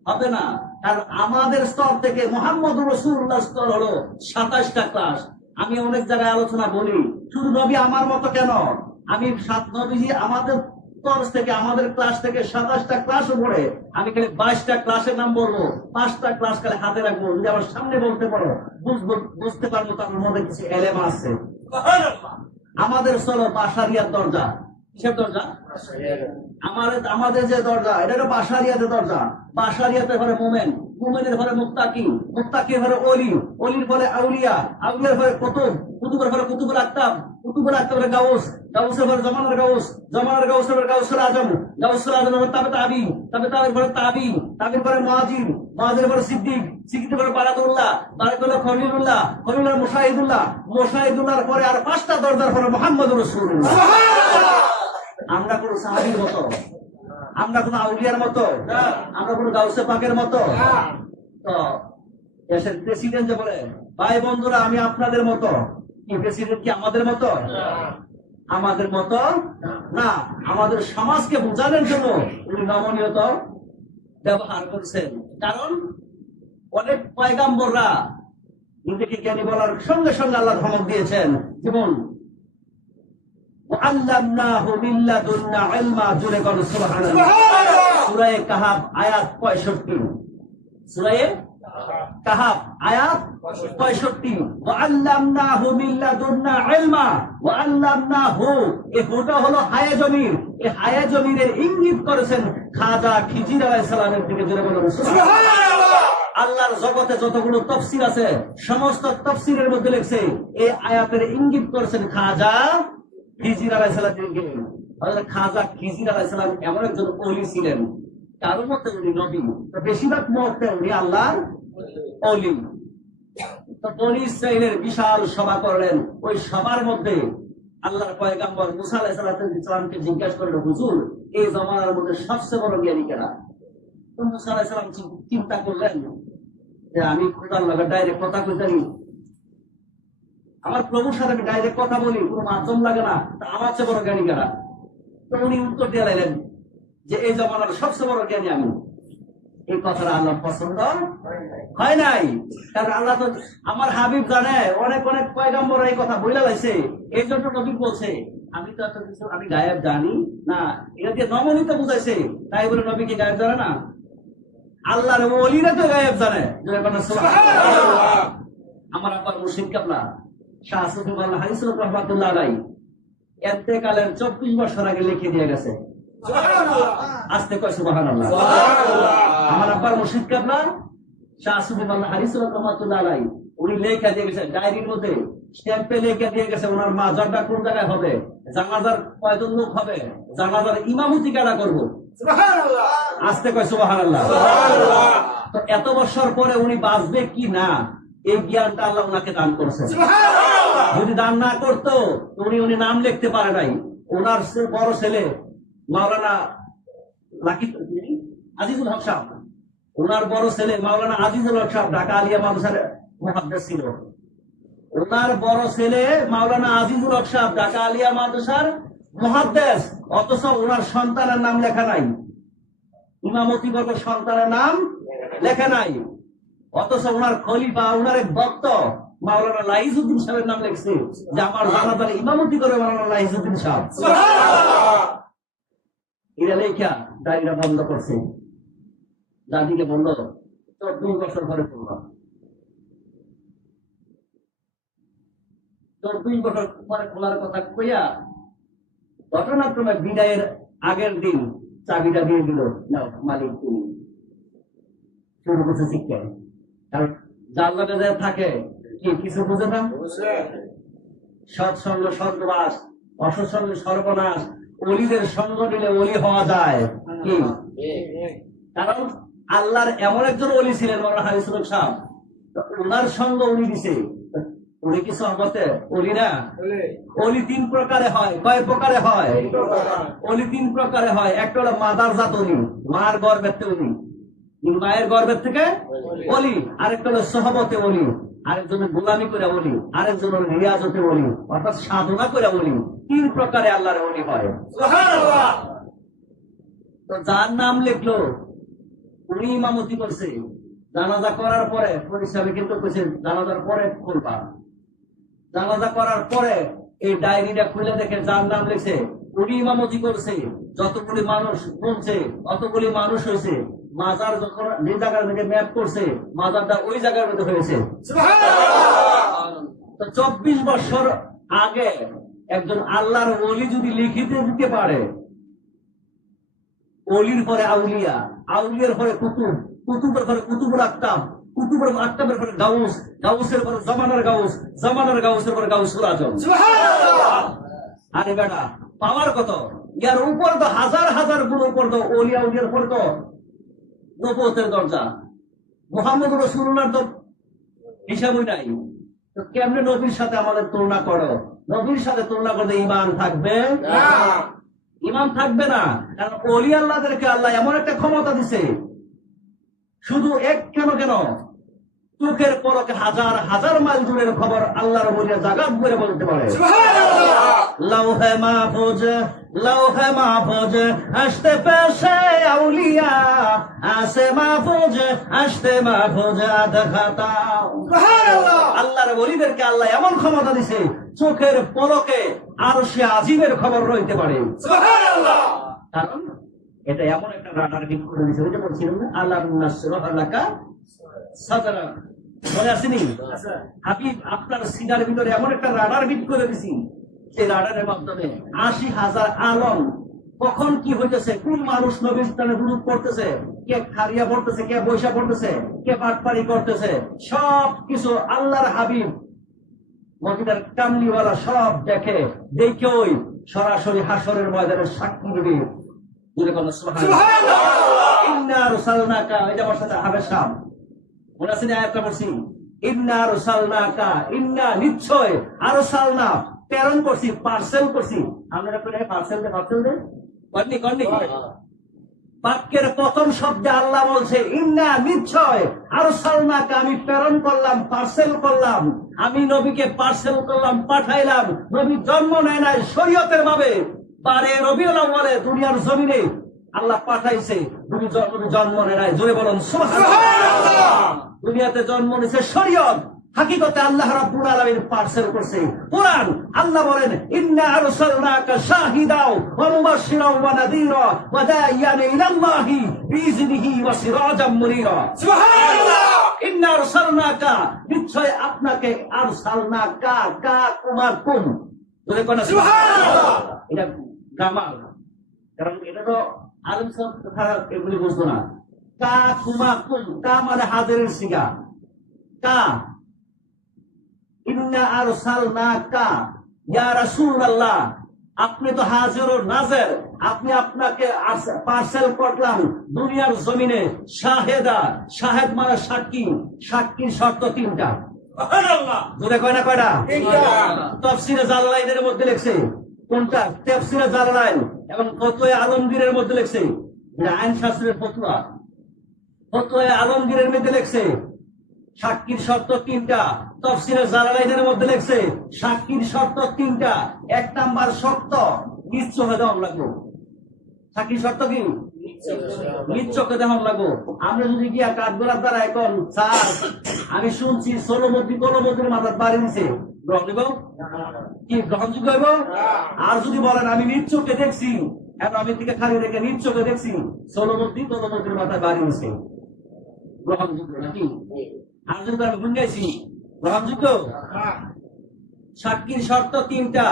হবে না, কারণ আমাদের স্তর থেকে মুহাম্মদুর রাসূলুল্লাহ স্তর হলো ২৭টা ক্লাস। আমি অনেক জায়গায় আলোচনা বলি, শুধু নবী আমার মতো কেন, আমি নবীজি আমাদের তরফ থেকে আমাদের ক্লাস থেকে ২৭টা ক্লাস উপরে, আমি খালি ২২টা ক্লাসের নাম বলবো, ৫টা ক্লাস খালি হাতে রাখবো, যদি আমার সামনে বলতে পারো বুঝতে পারবো তার মধ্যে কিছু এলেম আছে। আমাদের চলো বাশারিয়াত দরজা। কিসের দরজা? আমাদের যে দরজা এটা হলো বাশারিয়াতের দরজা। বাশারিয়াতের ঘরে মোমেন, মোমেনের ঘরে মুত্তাকি, মুত্তাকির ঘরে অলি, অলির ঘরে আউলিয়া, আউলিয়ার ঘরে কুতুব, কুতুবের ঘরে কুতুবুল আকতাব, কুতুবুল আকতাবের গাউস, গাউসের ঘরে জামানার গাউস, জামানার গাউসের ঘরে গাউসুল আজম, গাউসুল আজমের ঘরে তাবে তাবি, তাবে তাবির ঘরে তাবি, তাবির ঘরে মুআজির, মুআজিরের ঘরে সিদ্দিক, সিদ্দিকের ঘরে বারাদুল্লাহ, বারাদুল্লাহ খলিলুল্লাহ, খলিলুল্লাহ মুশাহিদুল্লাহ, মুশাহিদুল্লাহর পরে আর ৫টা দরজার ঘরে মুহাম্মদুর রাসূলুল্লাহ। সুবহানাল্লাহ। আমরা কোন সাহাবীর মতো, আমরা কোন আউলিয়ার মতো, আমরা কোন গাউসে পাকের মতো। তো দেশের প্রেসিডেন্ট যে বলে ভাই বন্ধুরা আমি আপনাদের মতো, কি প্রেসিডেন্ট কি আমাদের মতো? আমাদের মতো না। আমাদের সমাজকে বোঝানোর জন্য উনি নমনীয়তা ব্যবহার করছেন। কারণ অনেক পয়গাম্বররা নিজেকে জ্ঞানী বলার সঙ্গে সঙ্গে আল্লাহ ধমক দিয়েছেন। যেমন আল্লামনাহু মিন লাদুন্না ইলমা, জোরে বলো সুবহানাল্লাহ। সূরা কাহাফ আয়াত ৬৫। সূরা কাহাফ আয়াত ৬৫। ওয়া আল্লামনাহু মিন লাদুন্না ইলমা, ওয়া আল্লামনাহু, এই হুটা হলো হায়া জমির, এই হায়া জমিরের ইঙ্গিত করেছেন খাজা খিজির আলাইহিস সালামের দিকে। জোরে বলো সুবহানাল্লাহ। আল্লাহর জগতে যতগুলো তাফসীর আছে সমস্ত তাফসীরের মধ্যে লেখছে এই আয়াতের ইঙ্গিত করেছেন খাজা খিজির আলাইহিস সালামকে। হযরত খাজা খিজির আলাইহিস সালাম এমন একজন ওলি ছিলেন, কারোর মতে উনি নবী, বেশিরভাগ মতে উনি আল্লাহর ওলি। তো বনী ইসরাইলের বিশাল সভা করলেন। ওই সভার মধ্যে আল্লাহর পয়গাম্বর মুসা আলাইহিস সালামকে জিজ্ঞাসা করলেন, হুজুর এই জামানার মধ্যে সবচেয়ে বড় জ্ঞানী কারা? তো মুসা আলাইহিস সালাম চিন্তা করলেন যে আমি খোদার লগে ডাইরেক্ট কথা কইতে পারি, আমার প্রভুর সাথে আমি ডাইরেক্ট কথা বলি, কোনো মাধ্যম লাগে না, আমার চেয়ে বড় জ্ঞানী কারা? তো উনি উত্তর দিয়ে লাইলেন যে এই জমানার সবচেয়ে বড় জ্ঞানী আমি। এই কথাটা আল্লাহ পছন্দ হয় নাই, কারণ আল্লাহ তো আমার হাবিব জানে, অনেক অনেক পয়গাম্বর এই কথা বইলা লাইছে। এই জন্য নবী বলছে আমি তো এত কিছু আমি গায়েব জানি না, এটা দিয়ে নমনীয়তা বুঝাইছে। তাই বলে নবী কি গায়েব জানে না? আল্লাহর ওলিরা তো গায়েব জানে। সুবহানাল্লাহ। আমার আব্বার মুর্শিদ কিবলা শাহ সুফি মাওলানা হারিসুল রাহমাতুল্লাহ আলাইহি ইন্তেকালের ২৪ বছর আগে লিখে দিয়ে গেছে। সুবহানাল্লাহ। আস্তে কয় সুবহানাল্লাহ। সুবহানাল্লাহ। আমার আব্বার মুর্শিদ কিবলা শাহ সুফি মাওলানা হারিসুল রাহমাতুল্লাহ আলাইহি উনি লেখা দিয়ে গেছে, ডায়েরির মধ্যে স্ট্যাম্পে লেখা দিয়ে গেছে ওনার মাজারটা কোন জায়গায় হবে, জানাজার কয়জন লোক হবে, জানাজার ইমামতি কারা করবো। সুবহানাল্লাহ। আস্তে কয় সুবহানাল্লাহ। সুবহানাল্লাহ। তো এত বছর পরে উনি বাঁচবে কি না এই জ্ঞানটা আল্লাহ ওনাকে দান করেছেন। যদি দান না করতো উনি নাম লিখতে পারে নাই। ওনার বড় ছেলে মাওলানা আজিজুল হক সাহেব, ওনার বড় ছেলে মাওলানা আজিজুল হক সাহেব ঢাকা আলিয়া মাদ্রাসার মুহাদ্দিস ছিল। ওনার বড় ছেলে মাওলানা আজিজুল হক সাহেব ঢাকা আলিয়া মাদ্রাসার মুহাদ্দিস, অথচ ওনার সন্তানের নাম লেখা নাই, ইমামতি করবে সন্তানের নাম লেখা নাই। অথচ ওনার খলিফা, ওনার এক ভক্ত মাওলানা লাইজউদ্দিন সাহেবের নাম লিখছে যে আমার জানাজার ইমামতি করে মাওলানা লাইজউদ্দিন সাহেব। এরা লেখা ডায়রিটা বন্ধ করছে, দাদিকে বলল তো 2 বছর পরে করলাম, তো 2 বছর পরে খোলার কথা কইয়া ঘটনাক্রমে বিদায়ের আগের দিন চাবিটা দিয়ে দিল, নাও মালিক তুমি। শুরু করছে শিক্ষা, কারণ যার লগে যে থাকে কি কিছু বুঝে না। সৎসঙ্গ স্বর্গবাস, অসৎসঙ্গ সর্বনাশ। অলিদের সঙ্গ নিলে অলি হওয়া যায় কি? কারণ আল্লাহর এমন একজন অলি ছিলেন মাওলানা হারিসুল হক সাহেব, ওনার সঙ্গ উনি দিছে। উনি কিছু হতে অলি না, অলি 3 প্রকারে হয়। কয় প্রকারে হয়? অলি 3 প্রকারে হয়। একটা হলো মাদার জাত অলি, মার গর্ভের থেকে অলি, মায়ের গর্ভের থেকে অলি। আরেকটা হলো সহবতে অলি, আরেকজন গোলামি করে অলি, আরেকজন রিয়াজতে অলি, অর্থাৎ সাধনা করে অলি। 3 প্রকারে আল্লাহর অলি হয়। তো যার নাম লিখলো উনি ইমামতি করছে, জানাজা করার পরে পরিষ্কার কিন্তু কইছে জানাজার পরে খুলবা। জানাজা করার পরে এই ডায়েরিটা খুলে দেখে যার নাম লিখছে উনি ইমামতি করছে। যতগুলি মানুষ শুনছে অতগুলি মানুষ হয়েছে। মাজার যখন যে জায়গার মধ্যে ম্যাপ করছে, মাজারটা ওই জায়গার মধ্যে হয়েছে। তো 24 বছর আগে একজন আল্লাহর ওলি যদি লিখিতে দিতে পারে, ওলির পরে আউলিয়া, আউলিয়ার পরে কুতুব, কুতুবের পরে কুতুবুল আকতাব, কুতুবের আকতাবের পরে গাউস, গাউসের পরে জামানার গাউস, জামানার গাউসের পরে গাউসুল আজম। আরে বেটা পাওয়ার কত? ইয়ার উপর তো হাজার হাজার গুণ উপর তো ওলিয়া, উলিয়ার পরে তো নবুয়তের দরজা। মুহাম্মদ রাসূলুল্লাহর তো হিসাবই নাই। তো কেমনে নবীর সাথে আমাদের তুলনা করো? নবীর সাথে তুলনা করলে ঈমান থাকবে না, ঈমান থাকবে না। কারণ ওলি আল্লাহদেরকে আল্লাহ এমন একটা ক্ষমতা দিছে, শুধু এক কেন চোখের পলকে হাজার হাজার মাইল দূরের খবর আল্লাহর ওলিয়া জাগাত করে বলতে পারে। লৌহে মাহফুজ, লৌহে মাহফুজ আসতে পেশে আউলিয়া, আসে মাহফুজ আসতে মাহফুজ আদ খাতা। আল্লাহর ওলিদেরকে আল্লাহ এমন ক্ষমতা দিছে, চোখের পলকে আরশে আজিমের খবর রইতে পারে। কারণ এটা এমন একটা রাডার হিট করে দিয়েছে, ওইটা বলছিলাম না, আল্লাহ নাসরাহ লাকা সাদরা, মনে আসেনি? হাবিব আপনার সিনার ভিতরে এমন একটা রাডার হিট করে দিছি, সেই রাডারের মাধ্যমে 80,000 আলম কখন কি হইতেছে, কোন মানুষ নবীর স্থানে দুরূদ পড়তেছে, কে খারিয়া পড়তেছে, কে বৈশা পড়তেছে, কে বাটপাড়ি করতেছে, সব কিছু আল্লাহর হাবিব মদিনার কামলিওয়ালা সব দেখেই সরাসরি হাসরের ময়দানে সাক্ষী দিবে। ইন্না রুসালনাকা, এটা আমার সাথে হাবের সাহেব মনে আছে না? আয়াতটা পড়ছি, ইন্না রুসালনাকা, ইন্না নিশ্চয়, আরসালনা প্রেরণ করছি, পার্সেল করছি। আপনারা কোথায় পার্সেল দে, পার্সেল দে কর্নি বাক্যের প্রথম শব্দে আল্লাহ বলছে ইন্না নিশ্চয়, আরসালনাকা আমি প্রেরণ করলাম, পার্সেল করলাম। আমি নবীকে পার্সেল করলাম, পাঠাইলাম। নবী জন্ম নেয় নাই শরীয়তের ভাবে, 12 রবিউল আউয়ালে দুনিয়ার জমিনে আল্লাহ পাঠাইছে। নবী জন্ম নেয় নাই, জোরে বলুন সুবহানাল্লাহ। দুনিয়াতে জন্ম নিছে শরীয়ত, হাকিকতে আল্লাহ রাব্বুল আলামিন পার্সেল করছে কোরআন। আল্লাহ বলেন ইন্না আরসালনাকা শাহিদাও ওয়া মুবাশশিরাও ওয়া নাযীরা ওয়া দাইয়ান ইলাল্লাহি বিইজনিহি ওয়া সিরাজাম মুনীরা। সুবহানাল্লাহ। ইন্না আরসালনাকা, নিশ্চয় আপনাকে, আরসালনাকা কা কুমা কুম, বলে কোন সুবহানাল্লাহ। এটা গ্রামার, কারণ এটা তো আলেম সব কথা এগুলি বুঝতো না। কা কুমা কুম, কা মানে হাজিরের সিগা, কা ইন্না আরসালনাকা ইয়া রাসূলুল্লাহ, আপনি তো হাজির ও নাজির, আপনি আপনাকে পার্সেল করলাম দুনিয়ার জমিনে। শাহেদা, শাহেদ মানে সাক্ষী, সাক্ষীর শর্ত 3টা। জোরে কয় না কয়টা? তাফসীরে জালালাইনের মধ্যে লেখছে কোনটা? তাফসীরে জালালাইন এবং ফতোয়া আলমগীরের মধ্যে লেখছে, এটা আইন শাস্ত্রের ফতোয়া। ফতোয়া আলমগীরের মধ্যে লেখছে সাক্ষীর শর্ত 3টা। তাফসীরে জালালাইনের মধ্যে লেখছে সাক্ষীর শর্ত 3টা। 1 নাম্বার শর্ত নিজ চোখে দেওয়া লাগবে। সাক্ষীর শর্ত কি? নিজ চোখে দেওয়া লাগবে। আমরা যদি গিয়া কাঠগোলার দ্বারা এখন স্যার আমি শুনছি কলমতির মাথার বাড়ি দিছে, গ্রহণ দিব কি? গ্রহণযোগ্য হইব? আর যদি বলেন আমি নিজ চোখে দেখছি, এখন আমি থেকে খালি রেখে নিজ চোখে দেখছি কলমতির মাথায় বাড়ি দিছে, গ্রহণযোগ্য নাকি? আর যদি আমি ভুঙ্গাইছি, গ্রহণযোগ্য? সাক্ষীর শর্ত 3টা।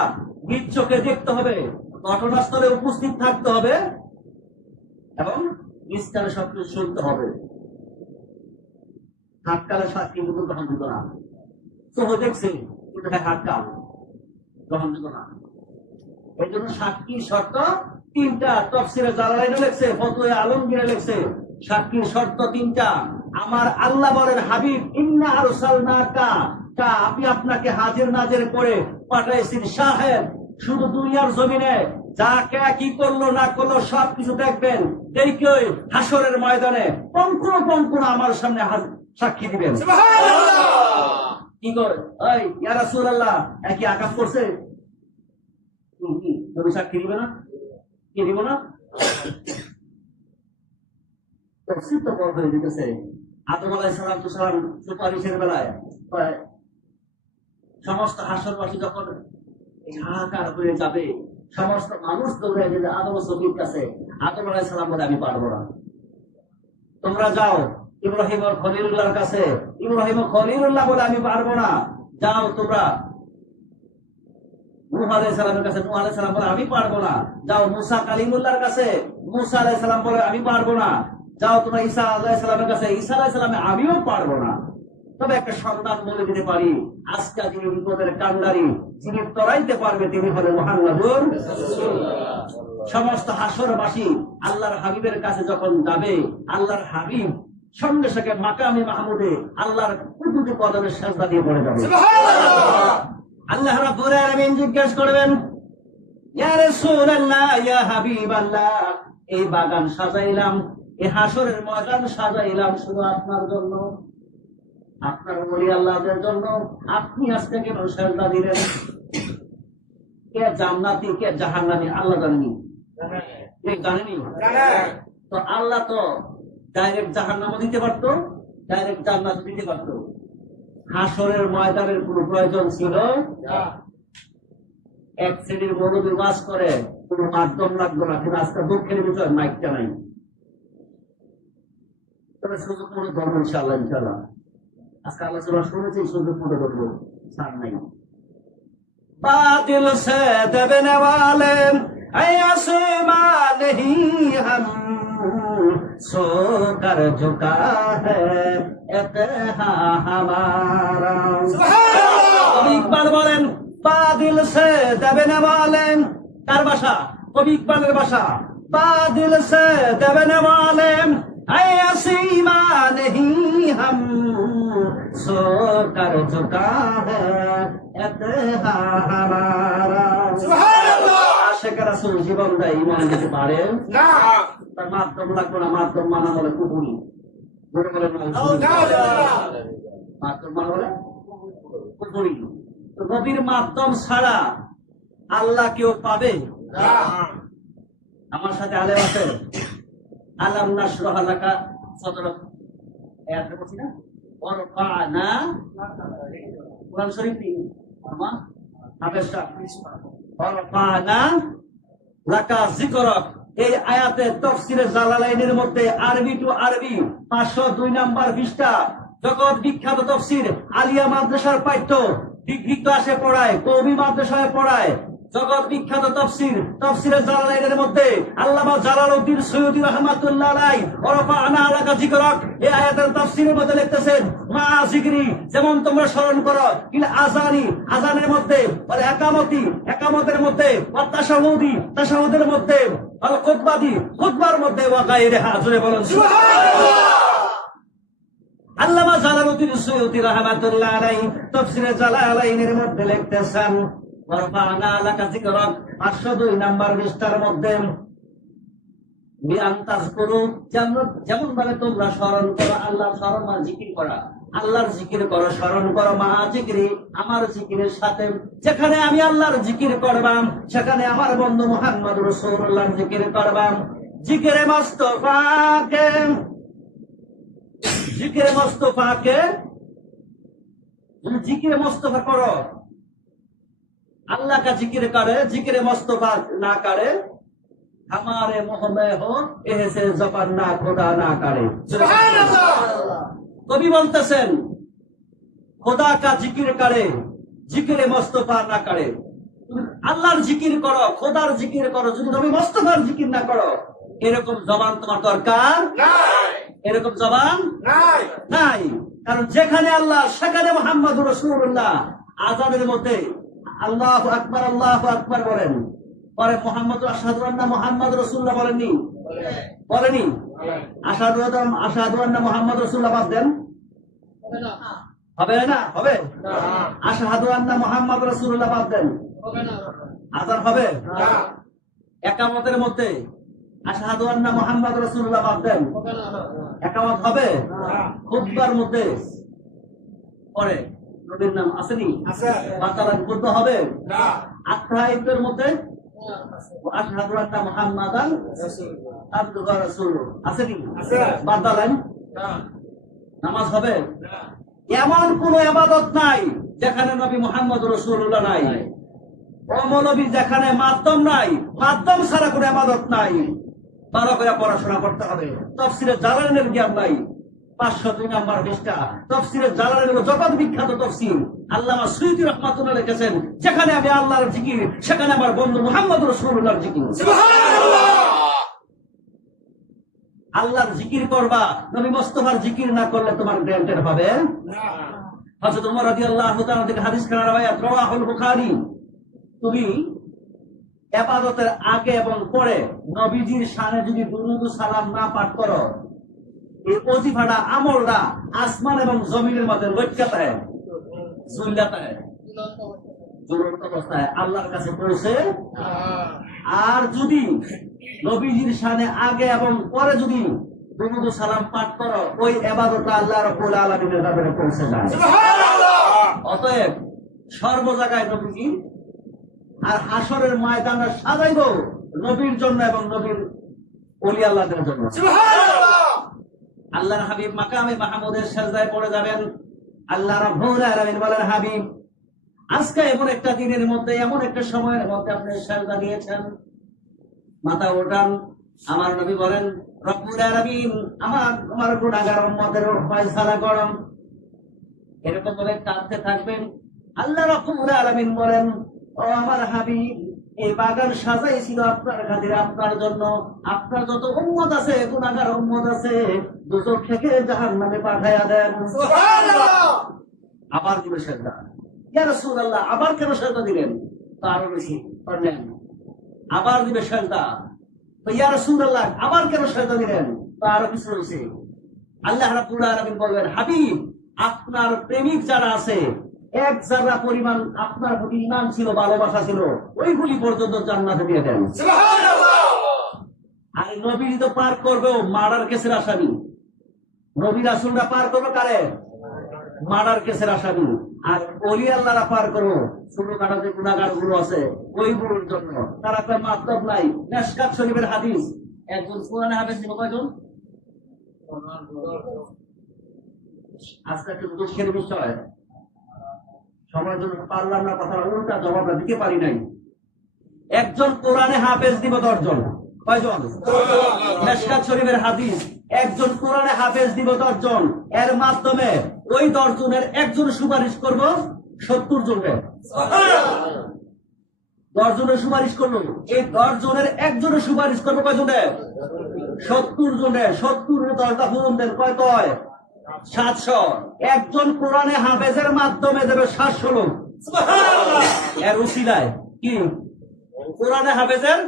নিজ চোখে দেখতে হবে, ঘটনাস্থলে উপস্থিত থাকতে হবে এবং নিস্তারে সবকিছু শুনতে হবে। হাতকালে সাক্ষী কিন্তু গ্রহণযোগ্য না। চোখ দেখছে কিন্তু হাতকাল গ্রহণযোগ্য না। এই জন্য সাক্ষীর শর্ত 3টা। তাফসীরে জালালাইনে লেখছে, ফতোয়া আলমগীরে লেখছে সাক্ষীর শর্ত 3টা। আমার আল্লাহ বলেন হাবিব ইন্না আরসালনাকা, আমি আপনাকে হাজির নাজির করে পাঠাইছি শাহেদ, শুধু দুনিয়ার জমিনে যা কে কি করলো না করলো সবকিছু দেখবেন, দেখে হাসরের ময়দানে পঙ্কুন আমার সামনে সাক্ষী দিবেন। কি করে ওই ইয়া রাসূলুল্লাহ একই আকাশ করছে, তুমি সাক্ষী দিবে না? কি দিব না? তফসীর তো বড় হয়ে যেতেছে। আদম আলাইহিস সালাম সুপারিশের বেলায় সমস্ত হাসরবাসী যখন হাহাকার হয়ে যাবে, সমস্ত মানুষ দৌড়ে যাবে আদম সফির কাছে, আদম আলাইহিস সালাম বলে আমি পারবো না, তোমরা যাও ইব্রাহিম ও খলিলুল্লাহর কাছে। ইব্রাহিম ও খলিলুল্লাহ বলে আমি পারবো না, যাও তোমরা নূহ আলাইহিস সালামের কাছে। নূহ আলাইহিস সালাম বলে আমি পারবো না, যাও মুসা কালিমুল্লাহর কাছে। মুসা আলাইহিস সালাম বলে আমি পারবো না, যাও তোমরা ঈসা আলাইহিস সালামের কাছে। ঈসা আলাইহিস সালামে আমিও পারবো না। তবে একটা সন্তান বলে দিতে পারি, আজকে যিনি বিপদের কান্ডারি, যিনি তরাইতে পারবে তিনি হলেন মুহাম্মদুর রাসূলুল্লাহ। সমস্ত হাসরবাসী আল্লাহর হাবিবের কাছে যখন যাবে, আল্লাহর হাবিব সঙ্গে সঙ্গে মাকামে মাহমুদে আল্লাহর কুদরতি কদমে সিজদা দিয়ে পড়ে যাবে। সুবহানাল্লাহ। আল্লাহ রাব্বুল আলামিন জিজ্ঞেস করবেন, ইয়া রাসূলুল্লাহ, ইয়া হাবিবাল্লাহ, এই বাগান সাজাইলাম, এই হাসরের ময়দান সাজাইলাম শুধু আপনার জন্য, আপনার ওলি আল্লাহদের জন্য। আপনি আজকে কেন সিজদা দিলেন? কে জান্নাতি কে জাহান্নামী আল্লাহ জানেনি? জানেনি? তো আল্লাহ তো ডাইরেক্ট জাহান্নামও দিতে পারতো, ডাইরেক্ট জান্নাত দিতে পারতো। হাসরের ময়দানের কোন প্রয়োজন ছিল? এক শ্রেণীর মৌলবী ওয়াজ করে, কোন মাধ্যম লাগতো না। কিন্তু আজকে দুঃখের বিষয় মাইকটা নাই। তবে সুযোগ মনে ধর্ম ইনশাআল্লাহ ইনশাআল্লাহ আজকে আলোচনা শুনেছি, সুযোগ মনে ধরবো, ছাড় নাই। बादल से दबने वाले आसमां नहीं हम सोकर झुका है इत्तेहा हमारा। कवि इकबाल बोलेन बादल से दबने वाले, तार भाषा कवि इकबालेर भाषा, बादल से दबने वाले आसमां नहीं हम सोकर झुका है इत्तेहा हमारा। सुबहानाल्लाह। আশিক রাসূল জীবন দেয় ঈমান দিতে পারে না, তার মাধ্যম লাগবে না। মাধ্যম মানা বলে কুফরি, বলে বলে মাধ্যম মানা বলে কুফরি। তো নবীর মাধ্যম ছাড়া আল্লাহ কেউ পাবে না। আমার সাথে আলেম আছে, আলাম নাশরাহ লাকা সাদরাক, আয়াতটা বলছি না, ওয়ারফা'না কোরআন শরীফ কি আমা হাফেজটা ওয়ারফা'না লাকা যিকরাক। এই আয়াতে তাফসীরে জালালাইনের মধ্যে আরবি টু আরবি 502 নাম্বার পৃষ্ঠা, জগৎ বিখ্যাত তাফসীর আলিয়া মাদ্রাসার পাঠ্য, ডিগ্রি ক্লাসে পড়ায়, কওমি মাদ্রাসায় পড়ায়, জগৎ বিখ্যাত তাফসীরে জালালাইনের মধ্যে আল্লামা জালালউদ্দিন সৈয়দী রাহমাতুল্লাহ আলাইহি ওয়ারফা'না লাকা যিকরাক, এই আয়াতের তাফসীরের মধ্যে লিখতেছেন মা যিকরি, যেমন তোমরা স্মরণ করো, ইল আযানি, আযানের মধ্যে, ওয়াল ইকামতি, ইকামতের মধ্যে, ওয়াত তাশাহুদি, তাশাহুদের মধ্যে, ওয়াল খুতবাতি, খুতবার মধ্যে, ওয়া গায়রিহা। জোরে বলেন সুবহানাল্লাহ। আল্লামা জালালউদ্দিন সুয়ুতী রাহমাতুল্লাহ আলাইহি তাফসীরে জালালাইনের মধ্যে লিখতেছেন ওয়ারফা'না লাকা যিকরাক 502 নাম্বার পৃষ্ঠার মধ্যে যেমন ভাবে তোমরা স্মরণ করো আল্লাহর স্মরণ মা জিকির করা, আল্লাহর জিকির করো, স্মরণ করো মা জিকিরি, আমার জিকিরের সাথে। যেখানে আমি আল্লাহর জিকির করবাম সেখানে আমার বন্ধু মুহাম্মদ রাসূলুল্লাহর জিকির করবাম। জিকিরে মুস্তাফাকে, জিকিরে মুস্তাফাকে, জিকিরে মুস্তাফা করো, আল্লাহ কা জিকির করে, জিকিরে মুস্তাফা না করে, हमारे मुंह में हो ऐसे जबान ना खुदा ना करे। কবি বলতেছেন খোদা কা জিকির করে, জিকিরে মুস্তাফা না করে। আল্লাহর জিকির করো, খোদার জিকির করো, যদি নবী মুস্তাফার জিকির না করো, এরকম জবান তোমার দরকার নাই, এরকম জবান নাই নাই। কারণ যেখানে আল্লাহ সেখানে মুহাম্মদুর রাসূলুল্লাহ। আযানের মধ্যে আল্লাহু আকবার আল্লাহু আকবার বলেন, পরে মোহাম্মদ আশহাদু আন্না মুহাম্মদ রাসূলুল্লাহ বলেননি, বলেনি? আশহাদু আন্না মুহাম্মদ রাসূলুল্লাহ বাদ দেন, হবে না? হবে না। আশহাদু আন্না মুহাম্মদ রাসূলুল্লাহ বাদ দেন, আযান হবে না। একামতের মধ্যে আশহাদু আন্না মুহাম্মদ রাসূলুল্লাহ বাদ দেন, একামত হবে না। খুতবার মধ্যে পরে নবীর নাম আসেনি, আছে, বাতালান করতে হবে না। আত্মাহিতের মধ্যে আশহাদু আন্না মুহাম্মাদান আবদুহু ওয়া রাসূলুহু আসেনি, আছে, বাতালান না। নামাজ হবে না। এমন কোন ইবাদত নাই যেখানে নবী মুহাম্মদ রাসূলুল্লাহ নাই। নবী যেখানে মাধ্যম নাই, মাধ্যম ছাড়া কোনো ইবাদত নাই। ভালো করে পড়াশোনা করতে হবে। তাফসীরে জালালাইনের জ্ঞান নাই, 502 নাম্বার পৃষ্ঠা। তাফসীরে জালালাইনের জগৎ বিখ্যাত তাফসীর আল্লামা সুয়ুতী রাহমাতুল্লাহ লিখেছেন, যেখানে আমি আল্লাহর জিকির সেখানে আমার বন্ধু মুহাম্মদ রাসূলুল্লাহর জিকির। সুবহানাল্লাহ। আল্লাহর জিকির করবা, নবী মুস্তাফার জিকির না করলে তোমার গ্যারান্টি হবে না। হযরত ওমর রাদিয়াল্লাহু তাআলা থেকে হাদিস খানা রাওয়ায়াত রাওয়াহুল বুখারী, তুমি ইবাদতের আগে এবং পরে নবীজির শানে যদি দুরূদ ও সালাম না পাঠ করো, এই ওজিফাটা আমলটা আসমান এবং জমিনের মধ্যে লটকাতা হয়, ঝুলাতা হয়, ঝুলন্ত অবস্থায় আল্লাহর কাছে পৌঁছে। আর যদি নবীজির শানে আগে এবং পরে যদি দুরূদ ও সালাম পাঠ করো, ওই ইবাদতটা আল্লাহ রাব্বুল আলামিনের দরবারে পৌঁছে যায়। সুবহানাল্লাহ। অতএব সর্ব জায়গায় নবীজি আর হাসরের ময়দানটা সাজাইব নবীর জন্য এবং নবীর ওলি আল্লাহদের জন্য। সুবহানাল্লাহ। আল্লাহর হাবিব মাকামে মাহমুদের সিজদায় পড়ে যাবেন। আল্লাহ রাব্বুল আলামিন বলেন, হাবিব আজকে এমন একটা দিনের মধ্যে, এমন একটা সময়ের মধ্যে আপনি সিজদা দিয়েছেন, মাথা ওঠান। আমার নবী বলেন, রব্বুল আলামিন আমার গুনাহগার উম্মতের ফয়সালা করুন। এরকম ভাবে কাঁদতে থাকবেন। আল্লাহ রাব্বুল আলামিন বলেন, ও আমার হাবিব, এই বাগান সাজাইছিল আপনার খাতিরে, আপনার জন্য। আপনার যত উম্মত আছে, গুনাহগার উম্মত আছে, দুজক থেকে জাহান্নামে পাঠায়া দেন। সুবহানাল্লাহ। আবার দিবে সিজদা। ইয়া রাসূলুল্লাহ, আবার কেন সিজদা দিলেন? তো আরো বেশি করলেন। আবার দিবে সিজদা। তো ইয়া রাসূলুল্লাহ, আবার কেন সিজদা দিলেন? তো আরো কিছু হয়েছে। আল্লাহ রাব্বুল আলামিন বলবেন, হাবিব আপনার প্রেমিক যারা আছে, এক যারা পরিমাণ আপনার প্রতি ঈমান ছিল, ভালোবাসা ছিল, ওইগুলি পর্যন্ত জান্নাতে দিয়ে দেন। সুবহানাল্লাহ। আর নবী তো পার করবে মার্ডার কেসের আসামি। নবী রাসূলরা পার করবে কারে? মার্ডার কেসের আসামি। আর ওলি আল্লাহরা পার করবো ছোটখাটো যে গুনাহগার গুলো আছে, ওইগুলোর জন্য। তারা তো মাতলব নাই। মিশকাত শরীফের হাদিস, একজন কোরআনে হাফেজ ছিল কয়জন? আজকে একটু দুঃখের বিষয়, সময়ের জন্য পারলাম না, কথা উল্টা জবাবটা দিতে পারি নাই। একজন কোরআনে হাফেজ দিব 10 জন। কয়জন? মিশকাত শরীফের হাদিস, একজন কোরআনে হাফেজ দিব 10 জন। এর মাধ্যমে ওই 10 জনের একজন সুপারিশ করব 70 জনের। 10 জনের সুপারিশ করলো, এই 10 জনের একজনের সুপারিশ করবো কয়জনের? 70 জনের। 70 10টা পূরণ দেন, কয় কয়? 700। একজন কোরআনে হাফেজের মাধ্যমে দেবে 700 লোক। সুবহানাল্লাহ। এর উসিলায় কি? কোরআনে হাফেজের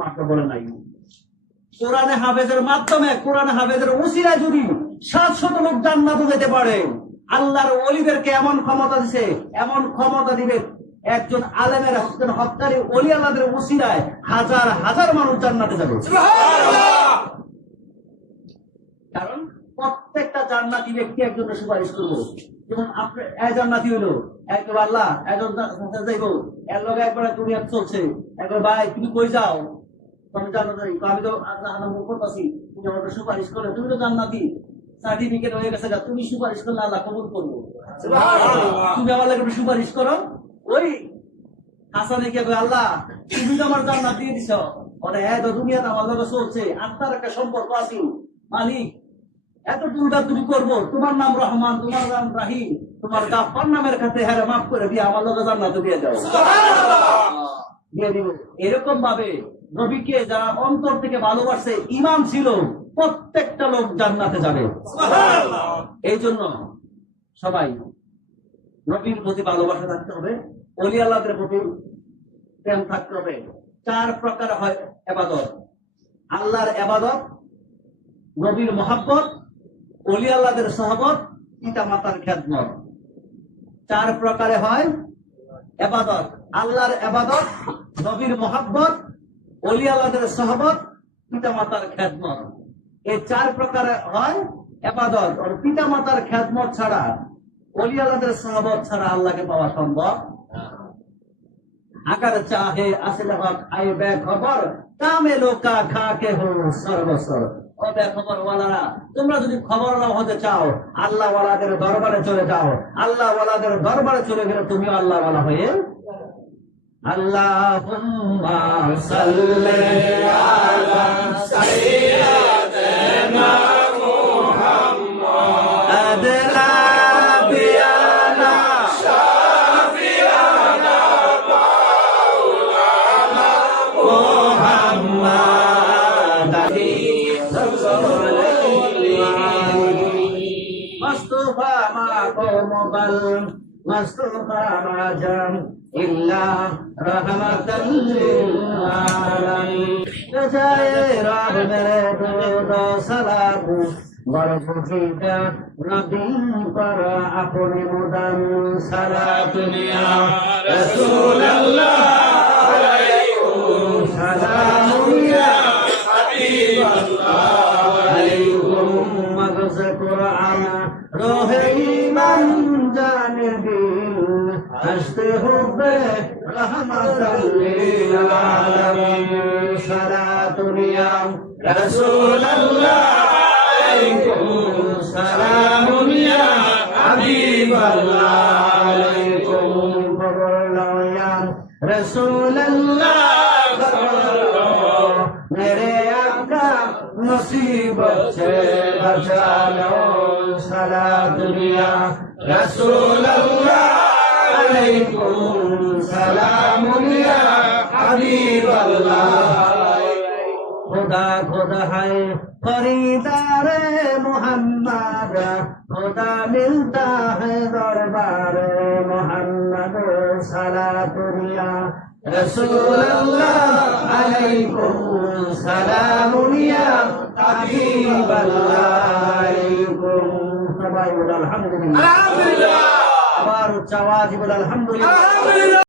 মাত্র বলে নাই। কোরআনে হাফেজের মাধ্যমে, কোরআনে হাফেজের উসিলায় যদি 700 লোক জান্নাতে যেতে পারে। আল্লাহর ওলিদেরকে এমন ক্ষমতা দিছে, এমন ক্ষমতা দিবে, একজন আলেমের একজন হক্কারি ওলি আল্লাহদের উসিলায় হাজার হাজার মানুষ জান্নাতে যাবে। কারণ প্রত্যেকটা জান্নাতি ব্যক্তি একজনের সুপারিশ করবো। যেমন আপনার জান্নাতি হইলো একজন, আল্লাহ একজন যাইব, এর লগে একবার দুনিয়া চলছে, একবার ভাই তুমি কই যাও, তুমি জান্নাতে, আমি তো আনন্দ করতেছি, তুমি আমাকে সুপারিশ করলে, তুমি তো জান্নাতি, সার্টিফিকেট হয়ে গেছে, তুমি সুপারিশ করলে আল্লাহ কবুল করবো। তুমি আমার লাগে সুপারিশ করো। ওই হাসানে কে আল্লাহ তুমি তো আমার জান্নাত দিয়ে দিছ, মানে এত দুনিয়াতে আমার লগে চলছে, আত্মার একটা সম্পর্ক আছে, মালিক এত টুলটা তুমি করবো, তোমার নাম রহমান, তোমার নাম রাহিম, তোমার গাফফার নামের কাছে হ্যাঁ মাফ করে দিয়ে আমার লগে জান্নাতে দিয়ে যাও, দিয়ে দিব। এরকম ভাবে নবীকে যারা অন্তর থেকে ভালোবাসে, ঈমান ছিল, প্রত্যেকটা লোক জান্নাতে যাবে। এই জন্য সবাই নবীর প্রতি ভালোবাসা থাকতে হবে, ওলি আল্লাহদের প্রতি প্রেম থাকতে হবে। 4 প্রকার হয় ইবাদত: আল্লাহর ইবাদত, নবীর মহব্বত, ওলি আল্লাহদের সহবত, পিতা মাতার খেদমত। 4 প্রকারে হয় ইবাদত: আল্লাহর ইবাদত, নবীর মহব্বত, ওলি আল্লাহদের সহবত, পিতা মাতার খেদমত। এই 4 প্রকারে হয় ইবাদত। আর পিতা মাতার খেদমত ছাড়া, ওলি আল্লাহদের সহবত ছাড়া আল্লাহকে পাওয়া সম্ভব। अगर चाहे असल हक आए बेखबर कामे लोका खाके हो सर्वस्व। ও বেখবর ওয়ালারা, তোমরা যদি খবর নাও হতে চাও, আল্লাহ ওয়ালাদের দরবারে চলে যাও। আল্লাহ ওয়ালাদের দরবারে চলে গেলে তুমিও আল্লাহ ওয়ালা হয়ে। আল্লাহুম্মা সাল্লি আলা সাইয়্যিদিনা মুহাম্মাদ নাবিয়ানা শাফিয়ানা মাওলানা মুহাম্মাদ মুস্তাফা মা কওমবাল মুস্তাফা মা জাম ইল্লা রাহমাতাল লিল আলামিন। জায়ে রাব মেরে দুরূদ সালাম বরফিকা নবী पर अपने मुदम सलात या रसूलल्लाह अलैकुम सलाम या हबीबल्लाह अलैकुम मगज़ कुरान रोहे ईमान जाने दिल हस्ते हुब्बे रहमतल लिल आलमीन सलात या रसूलल्लाह सलाम या हबीबल्लाह अलैकुम या रसूलल्लाह मेरे आका मुसीबत से बचा लो सलात या रसूलल्लाह अलैकुम सलाम या हबीबल्लाह खुदा खुदा है खरीदारे मोहम्मद खुदा मिलता है दरबारे मोहम्मद सलातुनिया रसूलल्लाह अलैकुम सलामुनिया हबीबल्लाह अलैकुम। सबाई बोल अल्हम्दुलिल्लाह, आवाज उच्च आवाज बोल अल्हम्दुलिल्लाह।